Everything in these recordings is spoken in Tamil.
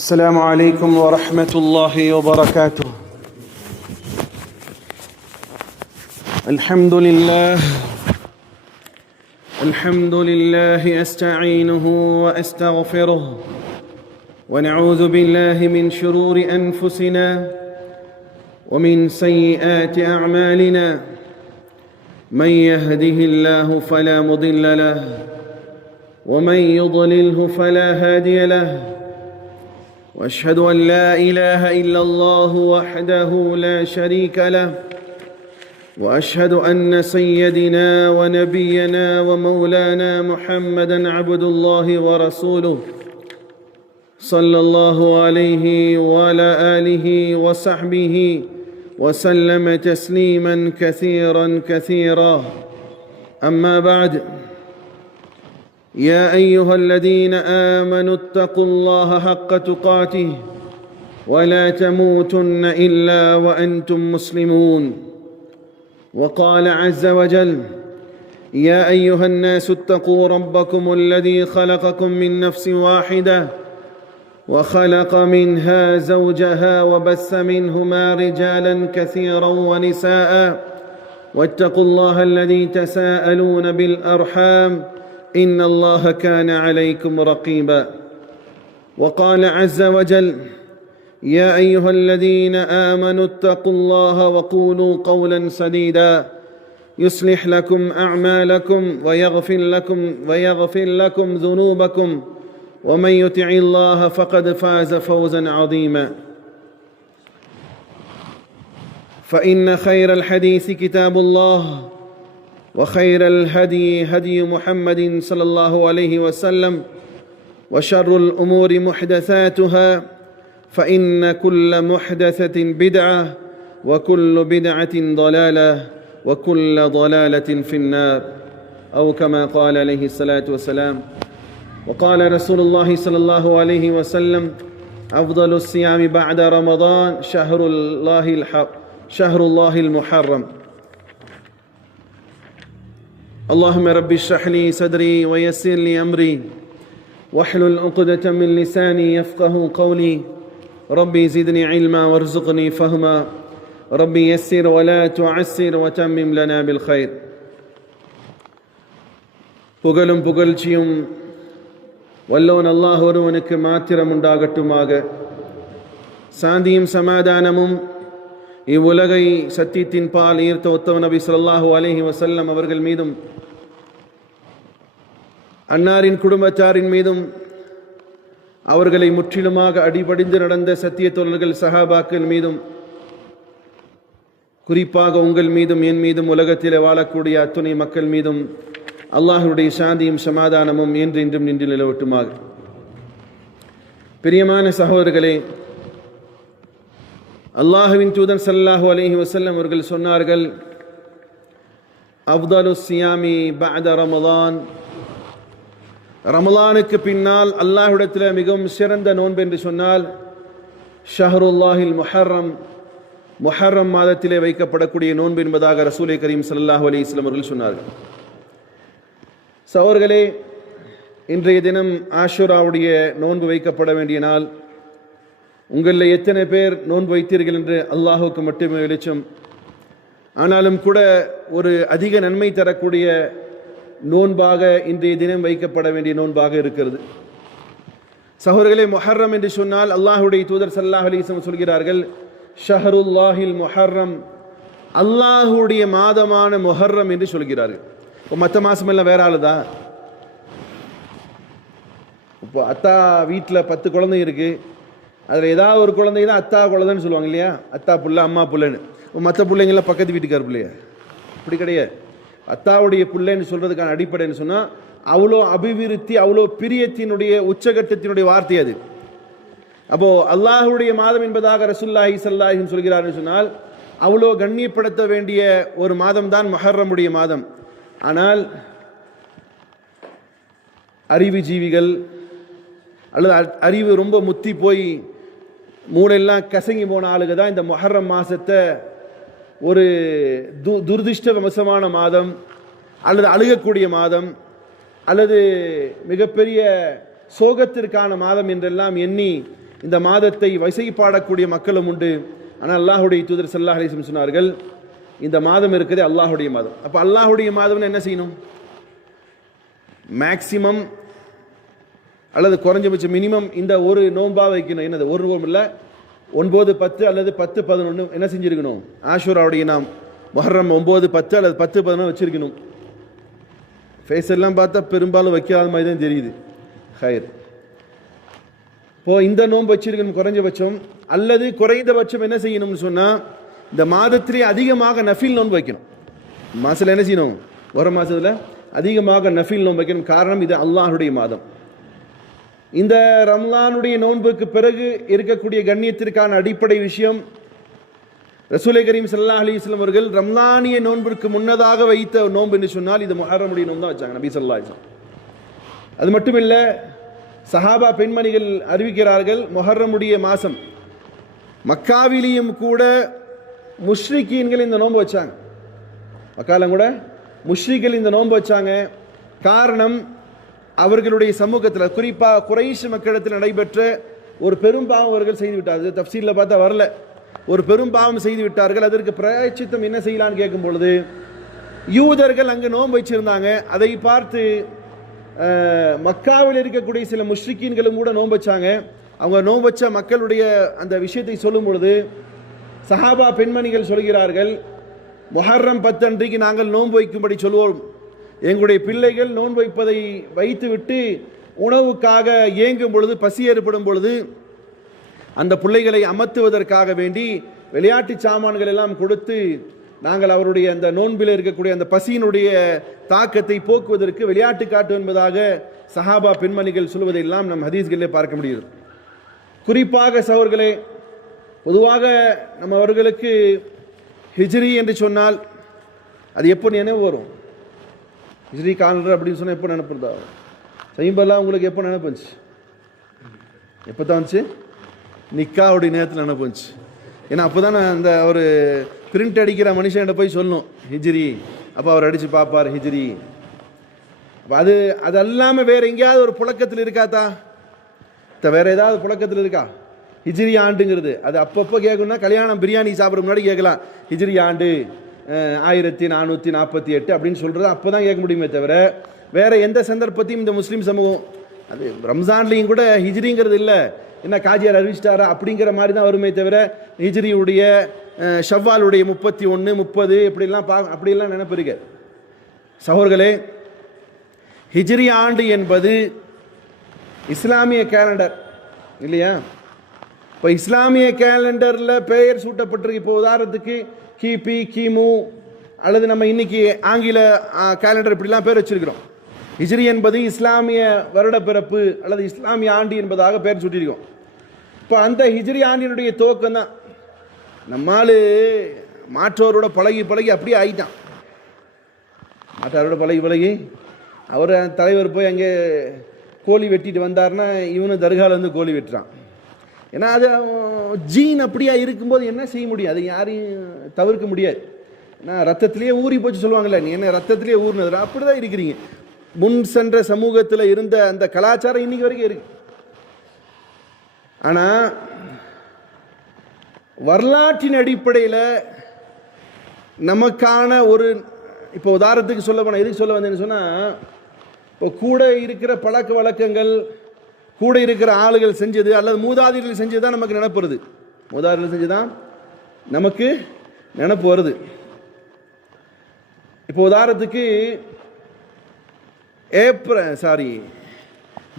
السلام عليكم ورحمة الله وبركاته. الحمد لله أستعينه وأستغفره ونعوذ بالله من شرور أنفسنا ومن سيئات أعمالنا. من يهده الله فلا مضل له ومن يضلله فلا هادي له. واشهد ان لا اله الا الله وحده لا شريك له واشهد ان سيدنا ونبينا ومولانا محمدا عبد الله ورسوله صلى الله عليه وعلى اله وصحبه وسلم تسليما كثيرا. اما بعد، يا أيها الذين آمنوا اتقوا الله حق تقاته ولا تموتن إلا وأنتم مسلمون. وقال عز وجل: يا أيها الناس اتقوا ربكم الذي خلقكم من نفس واحدة وخلق منها زوجها وبث منهما رجالا كثيرا ونساء واتقوا الله الذي تساءلون بالأرحام إن الله كان عليكم رقيبا. وقال عز وجل: يا أيها الذين آمنوا اتقوا الله وقولوا قولا سديدا يصلح لكم أعمالكم ويغفر لكم ذنوبكم ومن يطع الله فقد فاز فوزا عظيما. فإن خير الحديث كتاب الله وخير الهدي هدي محمد صلى الله عليه وسلم وشر الأمور محدثاتها فإن كل محدثة بدعة وكل بدعة ضلالة وكل ضلالة في النار، أو كما قال عليه الصلاة والسلام. وقال رسول الله صلى الله عليه وسلم: أفضل الصيام بعد رمضان شهر الله المحرم. اللهم رب اشرح لي صدري ويسر لي أمري واحلل عقدة من لساني يفقه قولي. ربي زدني علما وارزقني فهما. ربي يسر ولا تعسر وتمم لنا بالخير. புகழும் புகழ்ச்சியும் வல்லோன் அல்லாஹ் ஒருவனுக்கு மாத்திரம் உண்டாகட்டுமாக. சாந்தியும் சமாதானமும் இவ்வுலகை சத்தியத்தின் பால் ஈர்த்த உத்தம நபி ஸல்லல்லாஹு அலைஹி வஸல்லம் அவர்கள் மீதும், அன்னாரின் குடும்பத்தாரின் மீதும், அவர்களை முற்றிலுமாக அடிபடிந்து நடந்த சத்திய தோழர்கள் சஹாபாக்கள் மீதும், குறிப்பாக உங்கள் மீதும் என் மீதும் உலகத்தில் வாழக்கூடிய அத்துணை மக்கள் மீதும் அல்லாஹ்வுடைய சாந்தியும் சமாதானமும் என்றென்றும் நின்று நிலவட்டுமாக. பிரியமான சகோதரர்களே, அல்லாஹுவின் தூதர் ஸல்லல்லாஹு அலைஹி வஸல்லம் அவர்கள் சொன்னார்கள்: அஃதலு ஸியாமி பஅத ரமலான். ரமலானுக்கு பின்னால் அல்லாஹ்விடத்தில் மிகவும் சிறந்த நோன்பு என்று சொன்னால் ஷஹ்ருல்லாஹில் முஹர்ரம், முஹர்ரம் மாதத்திலே வைக்கப்படக்கூடிய நோன்பு என்பதாக ரசூலை கரீம் ஸல்லல்லாஹு அலைஹி வஸல்லம் அவர்கள் சொன்னார்கள். சகோதரர்களே, இன்றைய தினம் ஆஷுராவுடைய நோன்பு வைக்கப்பட வேண்டிய நாள். உங்களில் எத்தனை பேர் நோன்பு வைத்தீர்கள் என்று அல்லாஹுக்கு மட்டுமே வெளிச்சம். ஆனாலும் கூட ஒரு அதிக நன்மை தரக்கூடிய நோன்பாக இன்றைய தினம் வைக்கப்பட வேண்டிய நோன்பாக இருக்கிறது. சகோதரர்களே, முஹர்ரம் என்று சொன்னால் அல்லாஹுடைய தூதர் ஸல்லல்லாஹு அலைஹி வஸல்லம் சொல்கிறார்கள்: ஷஹ்ருல்லாஹில் முஹர்ரம், அல்லாஹுடைய மாதமான முஹர்ரம் என்று சொல்கிறார்கள். இப்போ மற்ற மாதமெல்லாம் வேற ஆளுதா? இப்போ அத்தா வீட்டில் 10 குழந்தை இருக்குது, அதில் ஏதாவது ஒரு குழந்தை தான் அத்தா குழந்தைன்னு சொல்லுவாங்க இல்லையா? அத்தா புள்ள, அம்மா புள்ளைன்னு. மற்ற பிள்ளைங்கள்லாம் பக்கத்து வீட்டுக்கார் பிள்ளையா? அப்படி கிடையாது. அத்தாவுடைய பிள்ளைன்னு சொல்கிறதுக்கான அடிப்படைன்னு சொன்னால் அவ்வளோ அபிவிருத்தி, அவ்வளோ பிரியத்தினுடைய உச்சகட்டத்தினுடைய வார்த்தை அது. அப்போது அல்லாஹுடைய மாதம் என்பதாக ரசூலுல்லாஹி ஸல்லல்லாஹு அலைஹி வஸல்லம் சொல்கிறார்னு சொன்னால் அவ்வளோ கண்ணியப்படுத்த வேண்டிய ஒரு மாதம் தான் முஹர்ரமுடைய மாதம். ஆனால் அறிவுஜீவிகள் அல்லது அறிவு ரொம்ப முத்தி போய் மூளையெல்லாம் கசங்கி போன ஆளுக தான் இந்த முஹர்ரம் மாதத்தை ஒரு துரதிர்ஷ்டவசமான மாதம் அல்லது அழுகக்கூடிய மாதம் அல்லது மிகப்பெரிய சோகத்திற்கான மாதம் என்றெல்லாம் எண்ணி இந்த மாதத்தை வசைப்பாடக்கூடிய மக்களும் உண்டு. ஆனால் அல்லாஹுடைய தூதர் ஸல்லல்லாஹு அலைஹி வஸல்லம் சொன்னார்கள், இந்த மாதம் இருக்குது அல்லாஹுடைய மாதம். அப்போ அல்லாஹுடைய மாதம்னு என்ன செய்யணும்? மேக்சிமம் அல்லது குறைஞ்சபட்சம் மினிமம் இந்த ஒரு நோன்பாக வைக்கணும். என்னது? ஒரு நோன்பு இல்லை, 9, 10 அல்லது 10, 11 என்ன செஞ்சுருக்கணும்? ஆஷூராவுடைய நாம் முஹர்ரம் 9, 10 அல்லது 10, 11 வச்சிருக்கணும். ஃபேஸ் எல்லாம் பார்த்தா பெரும்பாலும் வைக்காத மாதிரி தான் தெரியுது. ஹைர். இப்போது இந்த நோன்பு வச்சிருக்கணும் குறைஞ்சபட்சம், அல்லது குறைந்தபட்சம் என்ன செய்யணும்னு சொன்னால் இந்த மாதத்திலே அதிகமாக நஃபில் நோன்பு வைக்கணும். மாதத்தில் என்ன செய்யணும்? ஒரு மாதத்தில் அதிகமாக நஃபில் நோன்பு வைக்கணும். காரணம், இது அல்லாஹுடைய மாதம். இந்த ரம்லானுடைய நோன்புக்கு பிறகு இருக்கக்கூடிய கண்ணியத்திற்கான அடிப்படை விஷயம், ரசூலை கரீம் ஸல்லல்லாஹு அலைஹி வஸல்லம் அவர்கள் ரம்லானிய நோன்பிற்கு முன்னதாக வைத்த நோன்பு என்று சொன்னால் இது முஹர்ரமுடைய நோன்பு தான் வச்சாங்க நபி ஸல்லல்லாஹு அலைஹி வஸல்லம். அது மட்டுமில்ல, சஹாபா பெண்மணிகள் அறிவிக்கிறார்கள், முஹர்ரமுடைய மாதம் மக்காவிலேயும் கூட முஷ்ரிக்கீன்கள் இந்த நோன்பு வச்சாங்க. மக்காலம் கூட முஷ்ரிக்கள் இந்த நோன்பு வச்சாங்க. காரணம், அவர்களுடைய சமூகத்தில் குறிப்பாக குறைஷ் மக்களிடத்தில் நடைபெற்ற ஒரு பெரும்பாவம் அவர்கள் செய்து விட்டார்கள். தஃப்சீரில் பார்த்தா வரல, ஒரு பெரும்பாவம் செய்து விட்டார்கள். அதற்கு பிராயச்சித்தம் என்ன செய்யலான்னு கேட்கும் பொழுது யூதர்கள் அங்கு நோன்பு வச்சிருந்தாங்க. அதை பார்த்து மக்காவில் இருக்கக்கூடிய சில முஷ்ரிக்கீன்களும் கூட நோன்பு வச்சாங்க. அவங்க நோன்பு வச்ச மக்களுடைய அந்த விஷயத்தை சொல்லும் பொழுது சஹாபா பெண்மணிகள் சொல்கிறார்கள், முஹர்ரம் 10 அன்றைக்கு நாங்கள் நோன்பு வைக்கும்படி சொல்வோம். எங்களுடைய பிள்ளைகள் நோன்பு வைப்பதை வைத்துவிட்டு உணவுக்காக ஏங்கும் பொழுது, பசி ஏற்படும் பொழுது அந்த பிள்ளைகளை அமர்த்துவதற்காக வேண்டி விளையாட்டு சாமான்கள் எல்லாம் கொடுத்து நாங்கள் அவருடைய அந்த நோன்பில் இருக்கக்கூடிய அந்த பசியினுடைய தாக்கத்தை போக்குவதற்கு விளையாட்டு காட்டு என்பதாக சஹாபா பெண்மணிகள் சொல்வதையெல்லாம் நம் ஹதீஸ்களிலே பார்க்க முடியும். குறிப்பாக சகோதரர்களே, பொதுவாக நம்ம அவர்களுக்கு ஹிஜ்ரி என்று சொன்னால் அது எப்போ நினைவு வரும்? ஹிஜ்ரி காலண்டர் அப்படின்னு சொன்னால் எப்போ நினைப்புறதா? சைம்பெல்லாம் உங்களுக்கு எப்போ நினைப்புச்சு? எப்போ தான் வந்துச்சு? நிக்காவுடைய நேரத்தில் நினைப்புச்சு. ஏன்னா அப்போ தான் அந்த ஒரு பிரிண்ட் அடிக்கிற மனுஷன்கிட்ட போய் சொல்லணும் ஹிஜ்ரி. அப்போ அவர் அடித்து பார்ப்பார் ஹிஜ்ரி. அப்போ அது அல்லாமல் வேறு எங்கேயாவது ஒரு புழக்கத்தில் இருக்காதா? வேறு ஏதாவது புழக்கத்தில் இருக்கா ஹிஜ்ரி ஆண்டுங்கிறது? அது அப்பப்போ கேட்கணும்னா கல்யாணம் பிரியாணி சாப்பிட்ற முன்னாடி கேட்கலாம், ஹிஜ்ரி ஆண்டு 1448 அப்படின்னு சொல்கிறது அப்போ தான் கேட்க முடியுமே தவிர வேறு எந்த சந்தர்ப்பத்தையும் இந்த முஸ்லீம் சமூகம், அது ரம்ஜான்லேயும் கூட ஹிஜ்ரிங்கிறது இல்லை, என்ன காஜியார் அறிவிச்சிட்டாரா அப்படிங்கிற மாதிரி தான் வருமே தவிர ஹிஜ்ரியுடைய ஷவ்வாலுடைய 31, 30 அப்படியெல்லாம் நினைப்பிருக்க. சகோதரர்களே, ஹிஜ்ரி ஆண்டு என்பது இஸ்லாமிய கேலண்டர் இல்லையா? இப்போ இஸ்லாமிய கேலண்டரில் பெயர் சூட்டப்பட்டிருக்கு. இப்போ உதாரணத்துக்கு கிபி, கிமு அல்லது நம்ம இன்னைக்கு ஆங்கில கேலண்டர் இப்படிலாம் பேர் வச்சிருக்கிறோம். ஹிஜ்ரி என்பது இஸ்லாமிய வருட பிறப்பு அல்லது இஸ்லாமிய ஆண்டு என்பதாக பெயர் சூட்டியிருக்கோம். இப்போ அந்த ஹிஜ்ரி ஆண்டினுடைய துவக்கம் தான். நம்மால் மாற்றோரோட பழகி அப்படியே ஆகிட்டான். மாற்றாரோட பழகி அவர் தலைவர் போய் அங்கே கோழி வெட்டிட்டு வந்தார்னா இவனு தர்காலேருந்து கோழி வெட்டுறான். ஏன்னா அது ஜீன் அப்படியா இருக்கும்போது என்ன செய்ய முடியும்? அதை யாரையும் தவிர்க்க முடியாது. ஏன்னா ரத்தத்திலேயே ஊறி போச்சு சொல்லுவாங்கல்ல, நீ என்ன ரத்தத்திலேயே ஊறினது அப்படி தான் இருக்கிறீங்க. முன் சென்ற சமூகத்தில் இருந்த அந்த கலாச்சாரம் இன்னைக்கு வரைக்கும் இருக்கு. ஆனால் வரலாற்றின் அடிப்படையில் நமக்கான ஒரு, இப்போ உதாரணத்துக்கு சொல்ல போனால் எதுக்கு சொல்ல வந்தேன்னு சொன்னால், இப்போ கூட இருக்கிற பழக்க வழக்கங்கள், கூட இருக்கிற ஆளுகள் செஞ்சது அல்லது மூதாதையர்கள் செஞ்சது தான் நமக்கு நினைப்பு வருது. மூதாதையர்கள் செஞ்சுதான் நமக்கு நினைப்பு வருது. இப்போ உதாரணத்துக்கு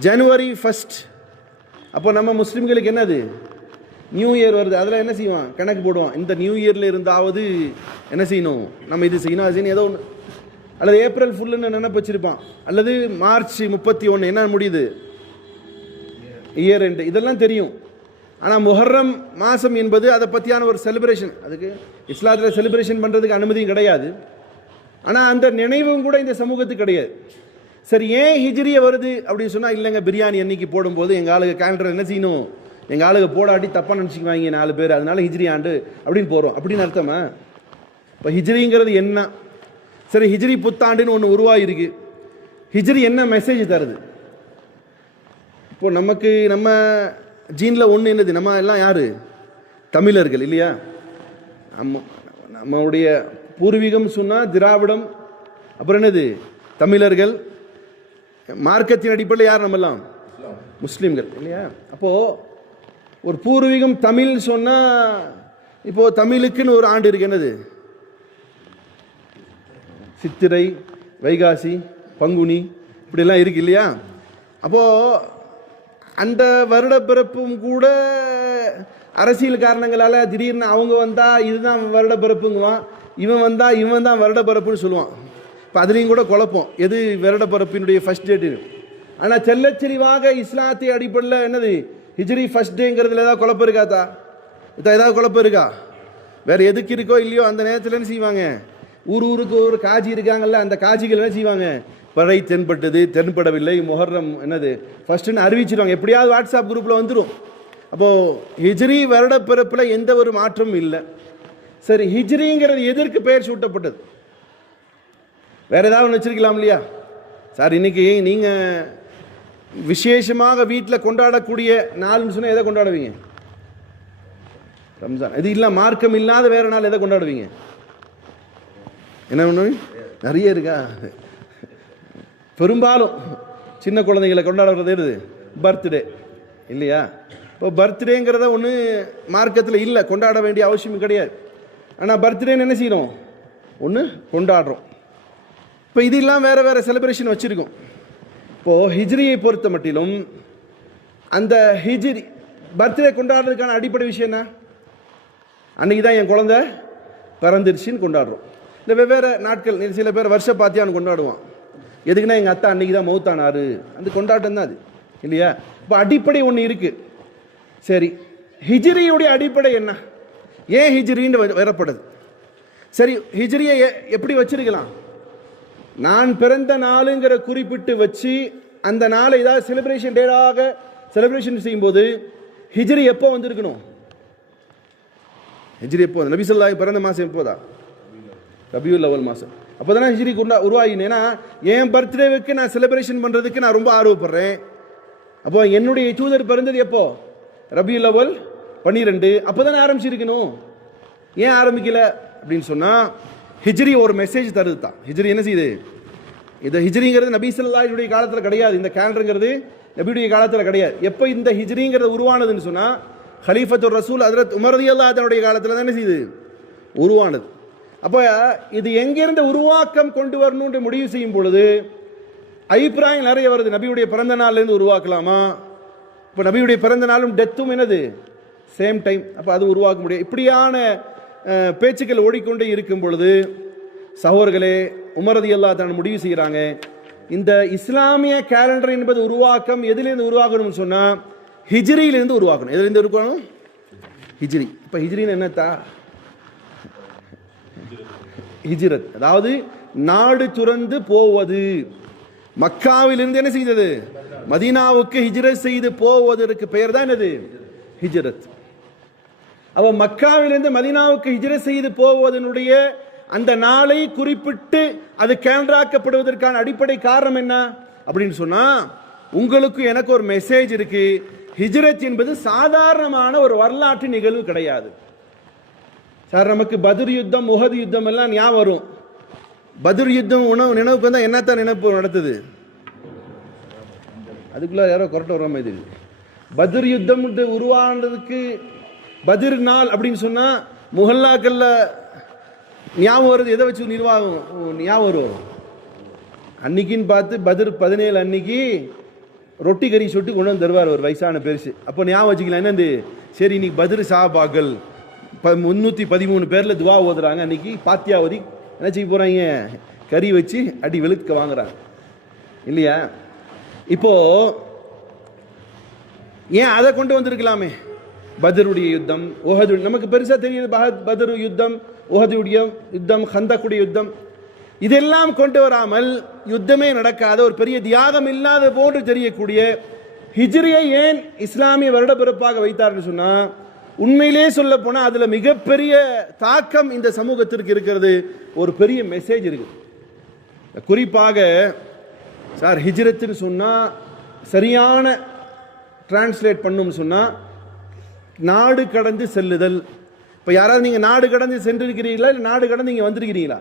ஜனவரி 1 அப்போ நம்ம முஸ்லீம்களுக்கு என்னது நியூ இயர் வருது. அதில் என்ன செய்வான்? கணக்கு போடுவான். இந்த நியூ இயரில் இருந்தாவது என்ன செய்யணும், நம்ம இது செய்யணும் அது செய்யணும் ஏதோ ஒன்று. அல்லது ஏப்ரல் ஃபுல்லுன்னு நினைப்பு வச்சிருப்பான். அல்லது மார்ச் 31 என்ன முடியுது, இயர் எண்டு, இதெல்லாம் தெரியும். ஆனால் முஹர்ரம் மாதம் என்பது அதை பற்றியான ஒரு செலிப்ரேஷன். அதுக்கு இஸ்லாத்தில் செலிப்ரேஷன் பண்ணுறதுக்கு அனுமதியும் கிடையாது. ஆனால் அந்த நினைவும் கூட இந்த சமூகத்துக்கு கிடையாது. சரி, ஏன் ஹிஜ்ரியை வருது அப்படின்னு சொன்னால், இல்லைங்க பிரியாணி அன்னைக்கு போடும்போது எங்கள் ஆளுங்க கேலண்டர் என்ன செய்யணும், எங்கள் ஆளுங்க போடாட்டி தப்பாக நினச்சிக்குவாங்க 4 பேர், அதனால ஹிஜ்ரி ஆண்டு அப்படின்னு போகிறோம் அப்படின்னு அர்த்தமா? இப்போ ஹிஜ்ரிங்கிறது என்ன? சரி, ஹிஜ்ரி புத்தாண்டுன்னு ஒன்று உருவாகிருக்கு. ஹிஜ்ரி என்ன மெசேஜ் தருது? இப்போ நம்ம ஜீனில் ஒன்று என்னது, நம்ம எல்லாம் யார்? தமிழர்கள் இல்லையா? நம்மளுடைய பூர்வீகம் சொன்னால் திராவிடம், அப்புறம் என்னது தமிழர்கள். மார்க்கத்தின் அடிப்படையில் யார்? நம்மெல்லாம் முஸ்லீம்கள் இல்லையா? அப்போது ஒரு பூர்வீகம் தமிழ் சொன்னால், இப்போது தமிழுக்குன்னு ஒரு ஆண்டு இருக்கு, என்னது? சித்திரை, வைகாசி, பங்குனி, இப்படிலாம் இருக்கு இல்லையா? அப்போது அந்த வருட பிறப்பும் கூட அரசியல் காரணங்களால் திடீர்னு அவங்க வந்தால் இதுதான் வருட பிறப்புங்குவான், இவன் தான் வருட பிறப்புன்னு சொல்லுவான். இப்போ அதுலேயும் கூட குழப்பம், எது வருட பிறப்பினுடைய ஃபர்ஸ்ட் டேட்டு. ஆனால் செல்லச்செறிவாக இஸ்லாத்தை அடிப்படையில் என்னது ஹிஜ்ரி ஃபர்ஸ்ட் டேங்கிறதுல ஏதாவது குழப்பம் இருக்காதா? ஏதாவது குழப்பம் இருக்கா? வேறு எதுக்கு இருக்கோ இல்லையோ அந்த நேரத்தில் என்ன செய்வாங்க, ஊருக்கு ஒரு காஜி இருக்காங்கல்ல, அந்த காஜிகள் என்ன செய்வாங்க, பறை தென்பட்டது, தென்படவில்லை, முஹர்ரம் என்னது ஃபர்ஸ்ட்டுன்னு அறிவிச்சிருவாங்க. எப்படியாவது வாட்ஸ்அப் குரூப்பில் வந்துடும். அப்போது ஹிஜ்ரி வருட பிறப்பில் எந்த ஒரு மாற்றமும் இல்லை. சரி, ஹிஜ்ரிங்கிறது எதற்கு பெயர் சூட்டப்பட்டது? வேறு ஏதாவது ஒன்று வச்சிருக்கலாம் இல்லையா? சார் இன்னைக்கு நீங்கள் விசேஷமாக வீட்டில் கொண்டாடக்கூடிய நாள்னு சொன்னால் எதை கொண்டாடுவீங்க? ரம்ஜான். இது இல்லை, மார்க்கம் இல்லாத வேறு நாள் எதை கொண்டாடுவீங்க? என்ன பண்ணுவீங்க? நிறைய இருக்கா? பெரும்பாலும் சின்ன குழந்தைங்களை கொண்டாடுறது எது? பர்த்டே இல்லையா? இப்போ பர்த்டேங்கிறத ஒன்று மார்க்கத்தில் இல்லை, கொண்டாட வேண்டிய அவசியம் கிடையாது. ஆனால் பர்த்டேன்னு என்ன செய்யணும், ஒன்று கொண்டாடுறோம். இப்போ இதெல்லாம் வேறு வேறு செலிப்ரேஷன் வச்சுருக்கோம். இப்போது ஹிஜ்ரியை பொறுத்த மட்டிலும் அந்த ஹிஜ்ரி பர்த்டே கொண்டாடுறதுக்கான அடிப்படை விஷயம் என்ன? அன்றைக்கி தான் என் குழந்தை பிறந்துருச்சுன்னு கொண்டாடுறோம். இல்லை வெவ்வேறு நாட்கள், சில பேர் வருஷ பாத்தியான்னு கொண்டாடுவான். எதுக்குன்னா எங்கள் அத்தா அன்றைக்கி தான் மௌத்தானாரு, அந்த கொண்டாட்டம் தான் அது இல்லையா? இப்போ அடிப்படை ஒன்று இருக்குது. சரி, ஹிஜ்ரியுடைய அடிப்படை என்ன? ஏன் ஹிஜ்ரின்னு வரப்படுது? சரி, ஹிஜ்ரியை எப்படி வச்சிருக்கலாம்? நான் பிறந்த நாளுங்கிற குறிப்பிட்டு வச்சு அந்த நாளை ஏதாவது செலிப்ரேஷன் டேடாக செலிப்ரேஷன் செய்யும்போது ஹிஜ்ரி எப்போ வந்திருக்கணும்? ஹிஜ்ரி எப்போ? நபி ஸல்லல்லாஹு பிறந்த மாதம் எப்போதா? ரபியுல் அவ்வல் மாதம். அப்போ தானே ஹிஜ்ரி உருவாகினேன். ஏன்னா என் பர்த்டேவுக்கு நான் செலிப்ரேஷன் பண்ணுறதுக்கு நான் ரொம்ப ஆர்வப்படுறேன். அப்போ என்னுடைய தூதர் பிறந்தது எப்போ? ரபியுல் அவ்வல் 12. அப்போ தானே ஆரம்பிச்சிருக்கணும். ஏன் ஆரம்பிக்கல அப்படின்னு சொன்னால் ஹிஜ்ரி ஒரு மெசேஜ் தருது தான். ஹிஜ்ரி என்ன செய்யுது? இந்த ஹிஜ்ரிங்கிறது நபி ஸல்லல்லாஹு காலத்தில் கிடையாது. இந்த கேலண்டருங்கிறது நபியுடைய காலத்தில் கிடையாது. எப்போ இந்த ஹிஜ்ரிங்கிறது உருவானதுன்னு சொன்னால் ஹலீஃபத்துர் ரசூல் ஹஜ்ரத் உமர் ரலியல்லாஹு அன்ஹுடைய காலத்தில் தான் என்ன செய்யுது? உருவானது. அப்போ இது எங்கிருந்து உருவாக்கம் கொண்டு வரணும்னு முடிவு செய்யும் பொழுது அபிப்பிராயம் நிறைய வருது. நபியுடைய பிறந்த நாள்லேருந்து உருவாக்கலாமா? இப்போ நபியுடைய பிறந்த நாளும் டெத்தும் என்னது சேம் டைம், அப்போ அது உருவாக்க முடியும். இப்படியான பேச்சுக்கள் ஓடிக்கொண்டே இருக்கும் பொழுது சகோதரர்களே, உமர் ரலியல்லாஹு அன்ஹு முடிவு செய்கிறாங்க, இந்த இஸ்லாமிய கேலண்டர் என்பது உருவாக்கம் எதிலிருந்து உருவாக்கணும்னு சொன்னால் ஹிஜ்ரியிலிருந்து உருவாக்கணும். எதிலிருந்து உருவாக்கணும்? ஹிஜ்ரி. இப்போ ஹிஜ்ரின்னு என்னத்தா? ஹிஜ்ரத், அதாவது நாடு துறந்து போவது. மக்காவிலிருந்து என்ன செய்தது? மதீனாவுக்கு ஹிஜ்ரத் செய்து போவதற்கு பெயர் தான் என்னது? ஹிஜ்ரத். அவ மக்காவிலிருந்து மதீனாவுக்கு ஹிஜ்ரத் செய்து போவதனுடைய அந்த நாளை குறிப்பிட்டு அது கேலண்டராக்கப்படுவதற்கான அடிப்படை காரணம் என்ன அப்படின்னு சொன்னா, உங்களுக்கு எனக்கு ஒரு மெசேஜ் இருக்கு. ஹிஜ்ரத் என்பது சாதாரணமான ஒரு வரலாற்று நிகழ்வு கிடையாது. சார் நமக்கு பத்ர் யுத்தம், உஹது யுத்தம் எல்லாம் ஞாபகம் வரும். பத்ர் யுத்தம் நினைவுக்கு வந்தால் என்னத்தான் நினைப்பு நடத்துது? அதுக்குள்ள யாரோ கொரட்டை வர மாதிரி. பத்ர் யுத்தம் உருவானதுக்கு பத்ர் நாள் அப்படின்னு சொன்னா முஹல்லாக்கல்ல ஞாபகம் வருது. எதை வச்சு நிர்வாகம் ஞாபகம் வரும்? அன்னைக்குன்னு பார்த்து பத்ர் 17 அன்னைக்கு ரொட்டி கறி சொட்டு கொண்டு வந்து தருவார் ஒரு வயசான பெருசு. அப்போ ஞாபகம் வச்சுக்கலாம் என்னது? சரி, இன்னைக்கு பத்ர் சாபாக்கள் 313 பேர்ல துவா ஓதுறாங்க. அன்னைக்கு பாத்தியாவதி என்ன செய்ய போறாங்க? கறி வச்சு அடி வெளுக்க வாங்குறாங்க இல்லையா? இப்போ ஏன் அதை கொண்டு வந்திருக்கலாமே? பத்ருடைய யுத்தம், உஹது, நமக்கு பெருசா தெரியுது. பத்ரு யுத்தம், உஹதுடைய யுத்தம், கந்தக்குடைய யுத்தம், இதெல்லாம் கொண்டு வராமல் யுத்தமே நடக்காத ஒரு பெரிய தியாகம் இல்லாத போன்று தெரியக்கூடிய ஹிஜ்ரியை ஏன் இஸ்லாமிய வருட பிறப்பாக வைத்தார்னு சொன்னா, உண்மையிலே சொல்ல போனா அதுல மிகப்பெரிய தாக்கம் இந்த சமூகத்திற்கு இருக்கிறது. ஒரு பெரிய மெசேஜ் இருக்கு. குறிப்பாக சார் ஹிஜ்ரத்னு சொன்னா சரியான டிரான்ஸ்லேட் பண்ணும் சொன்னா நாடு கடந்து செல்லுதல். இப்போ யாராவது நீங்கள் நாடு கடந்து சென்றிருக்கிறீங்களா, இல்லை நாடு கடந்து இங்கே வந்திருக்கிறீங்களா?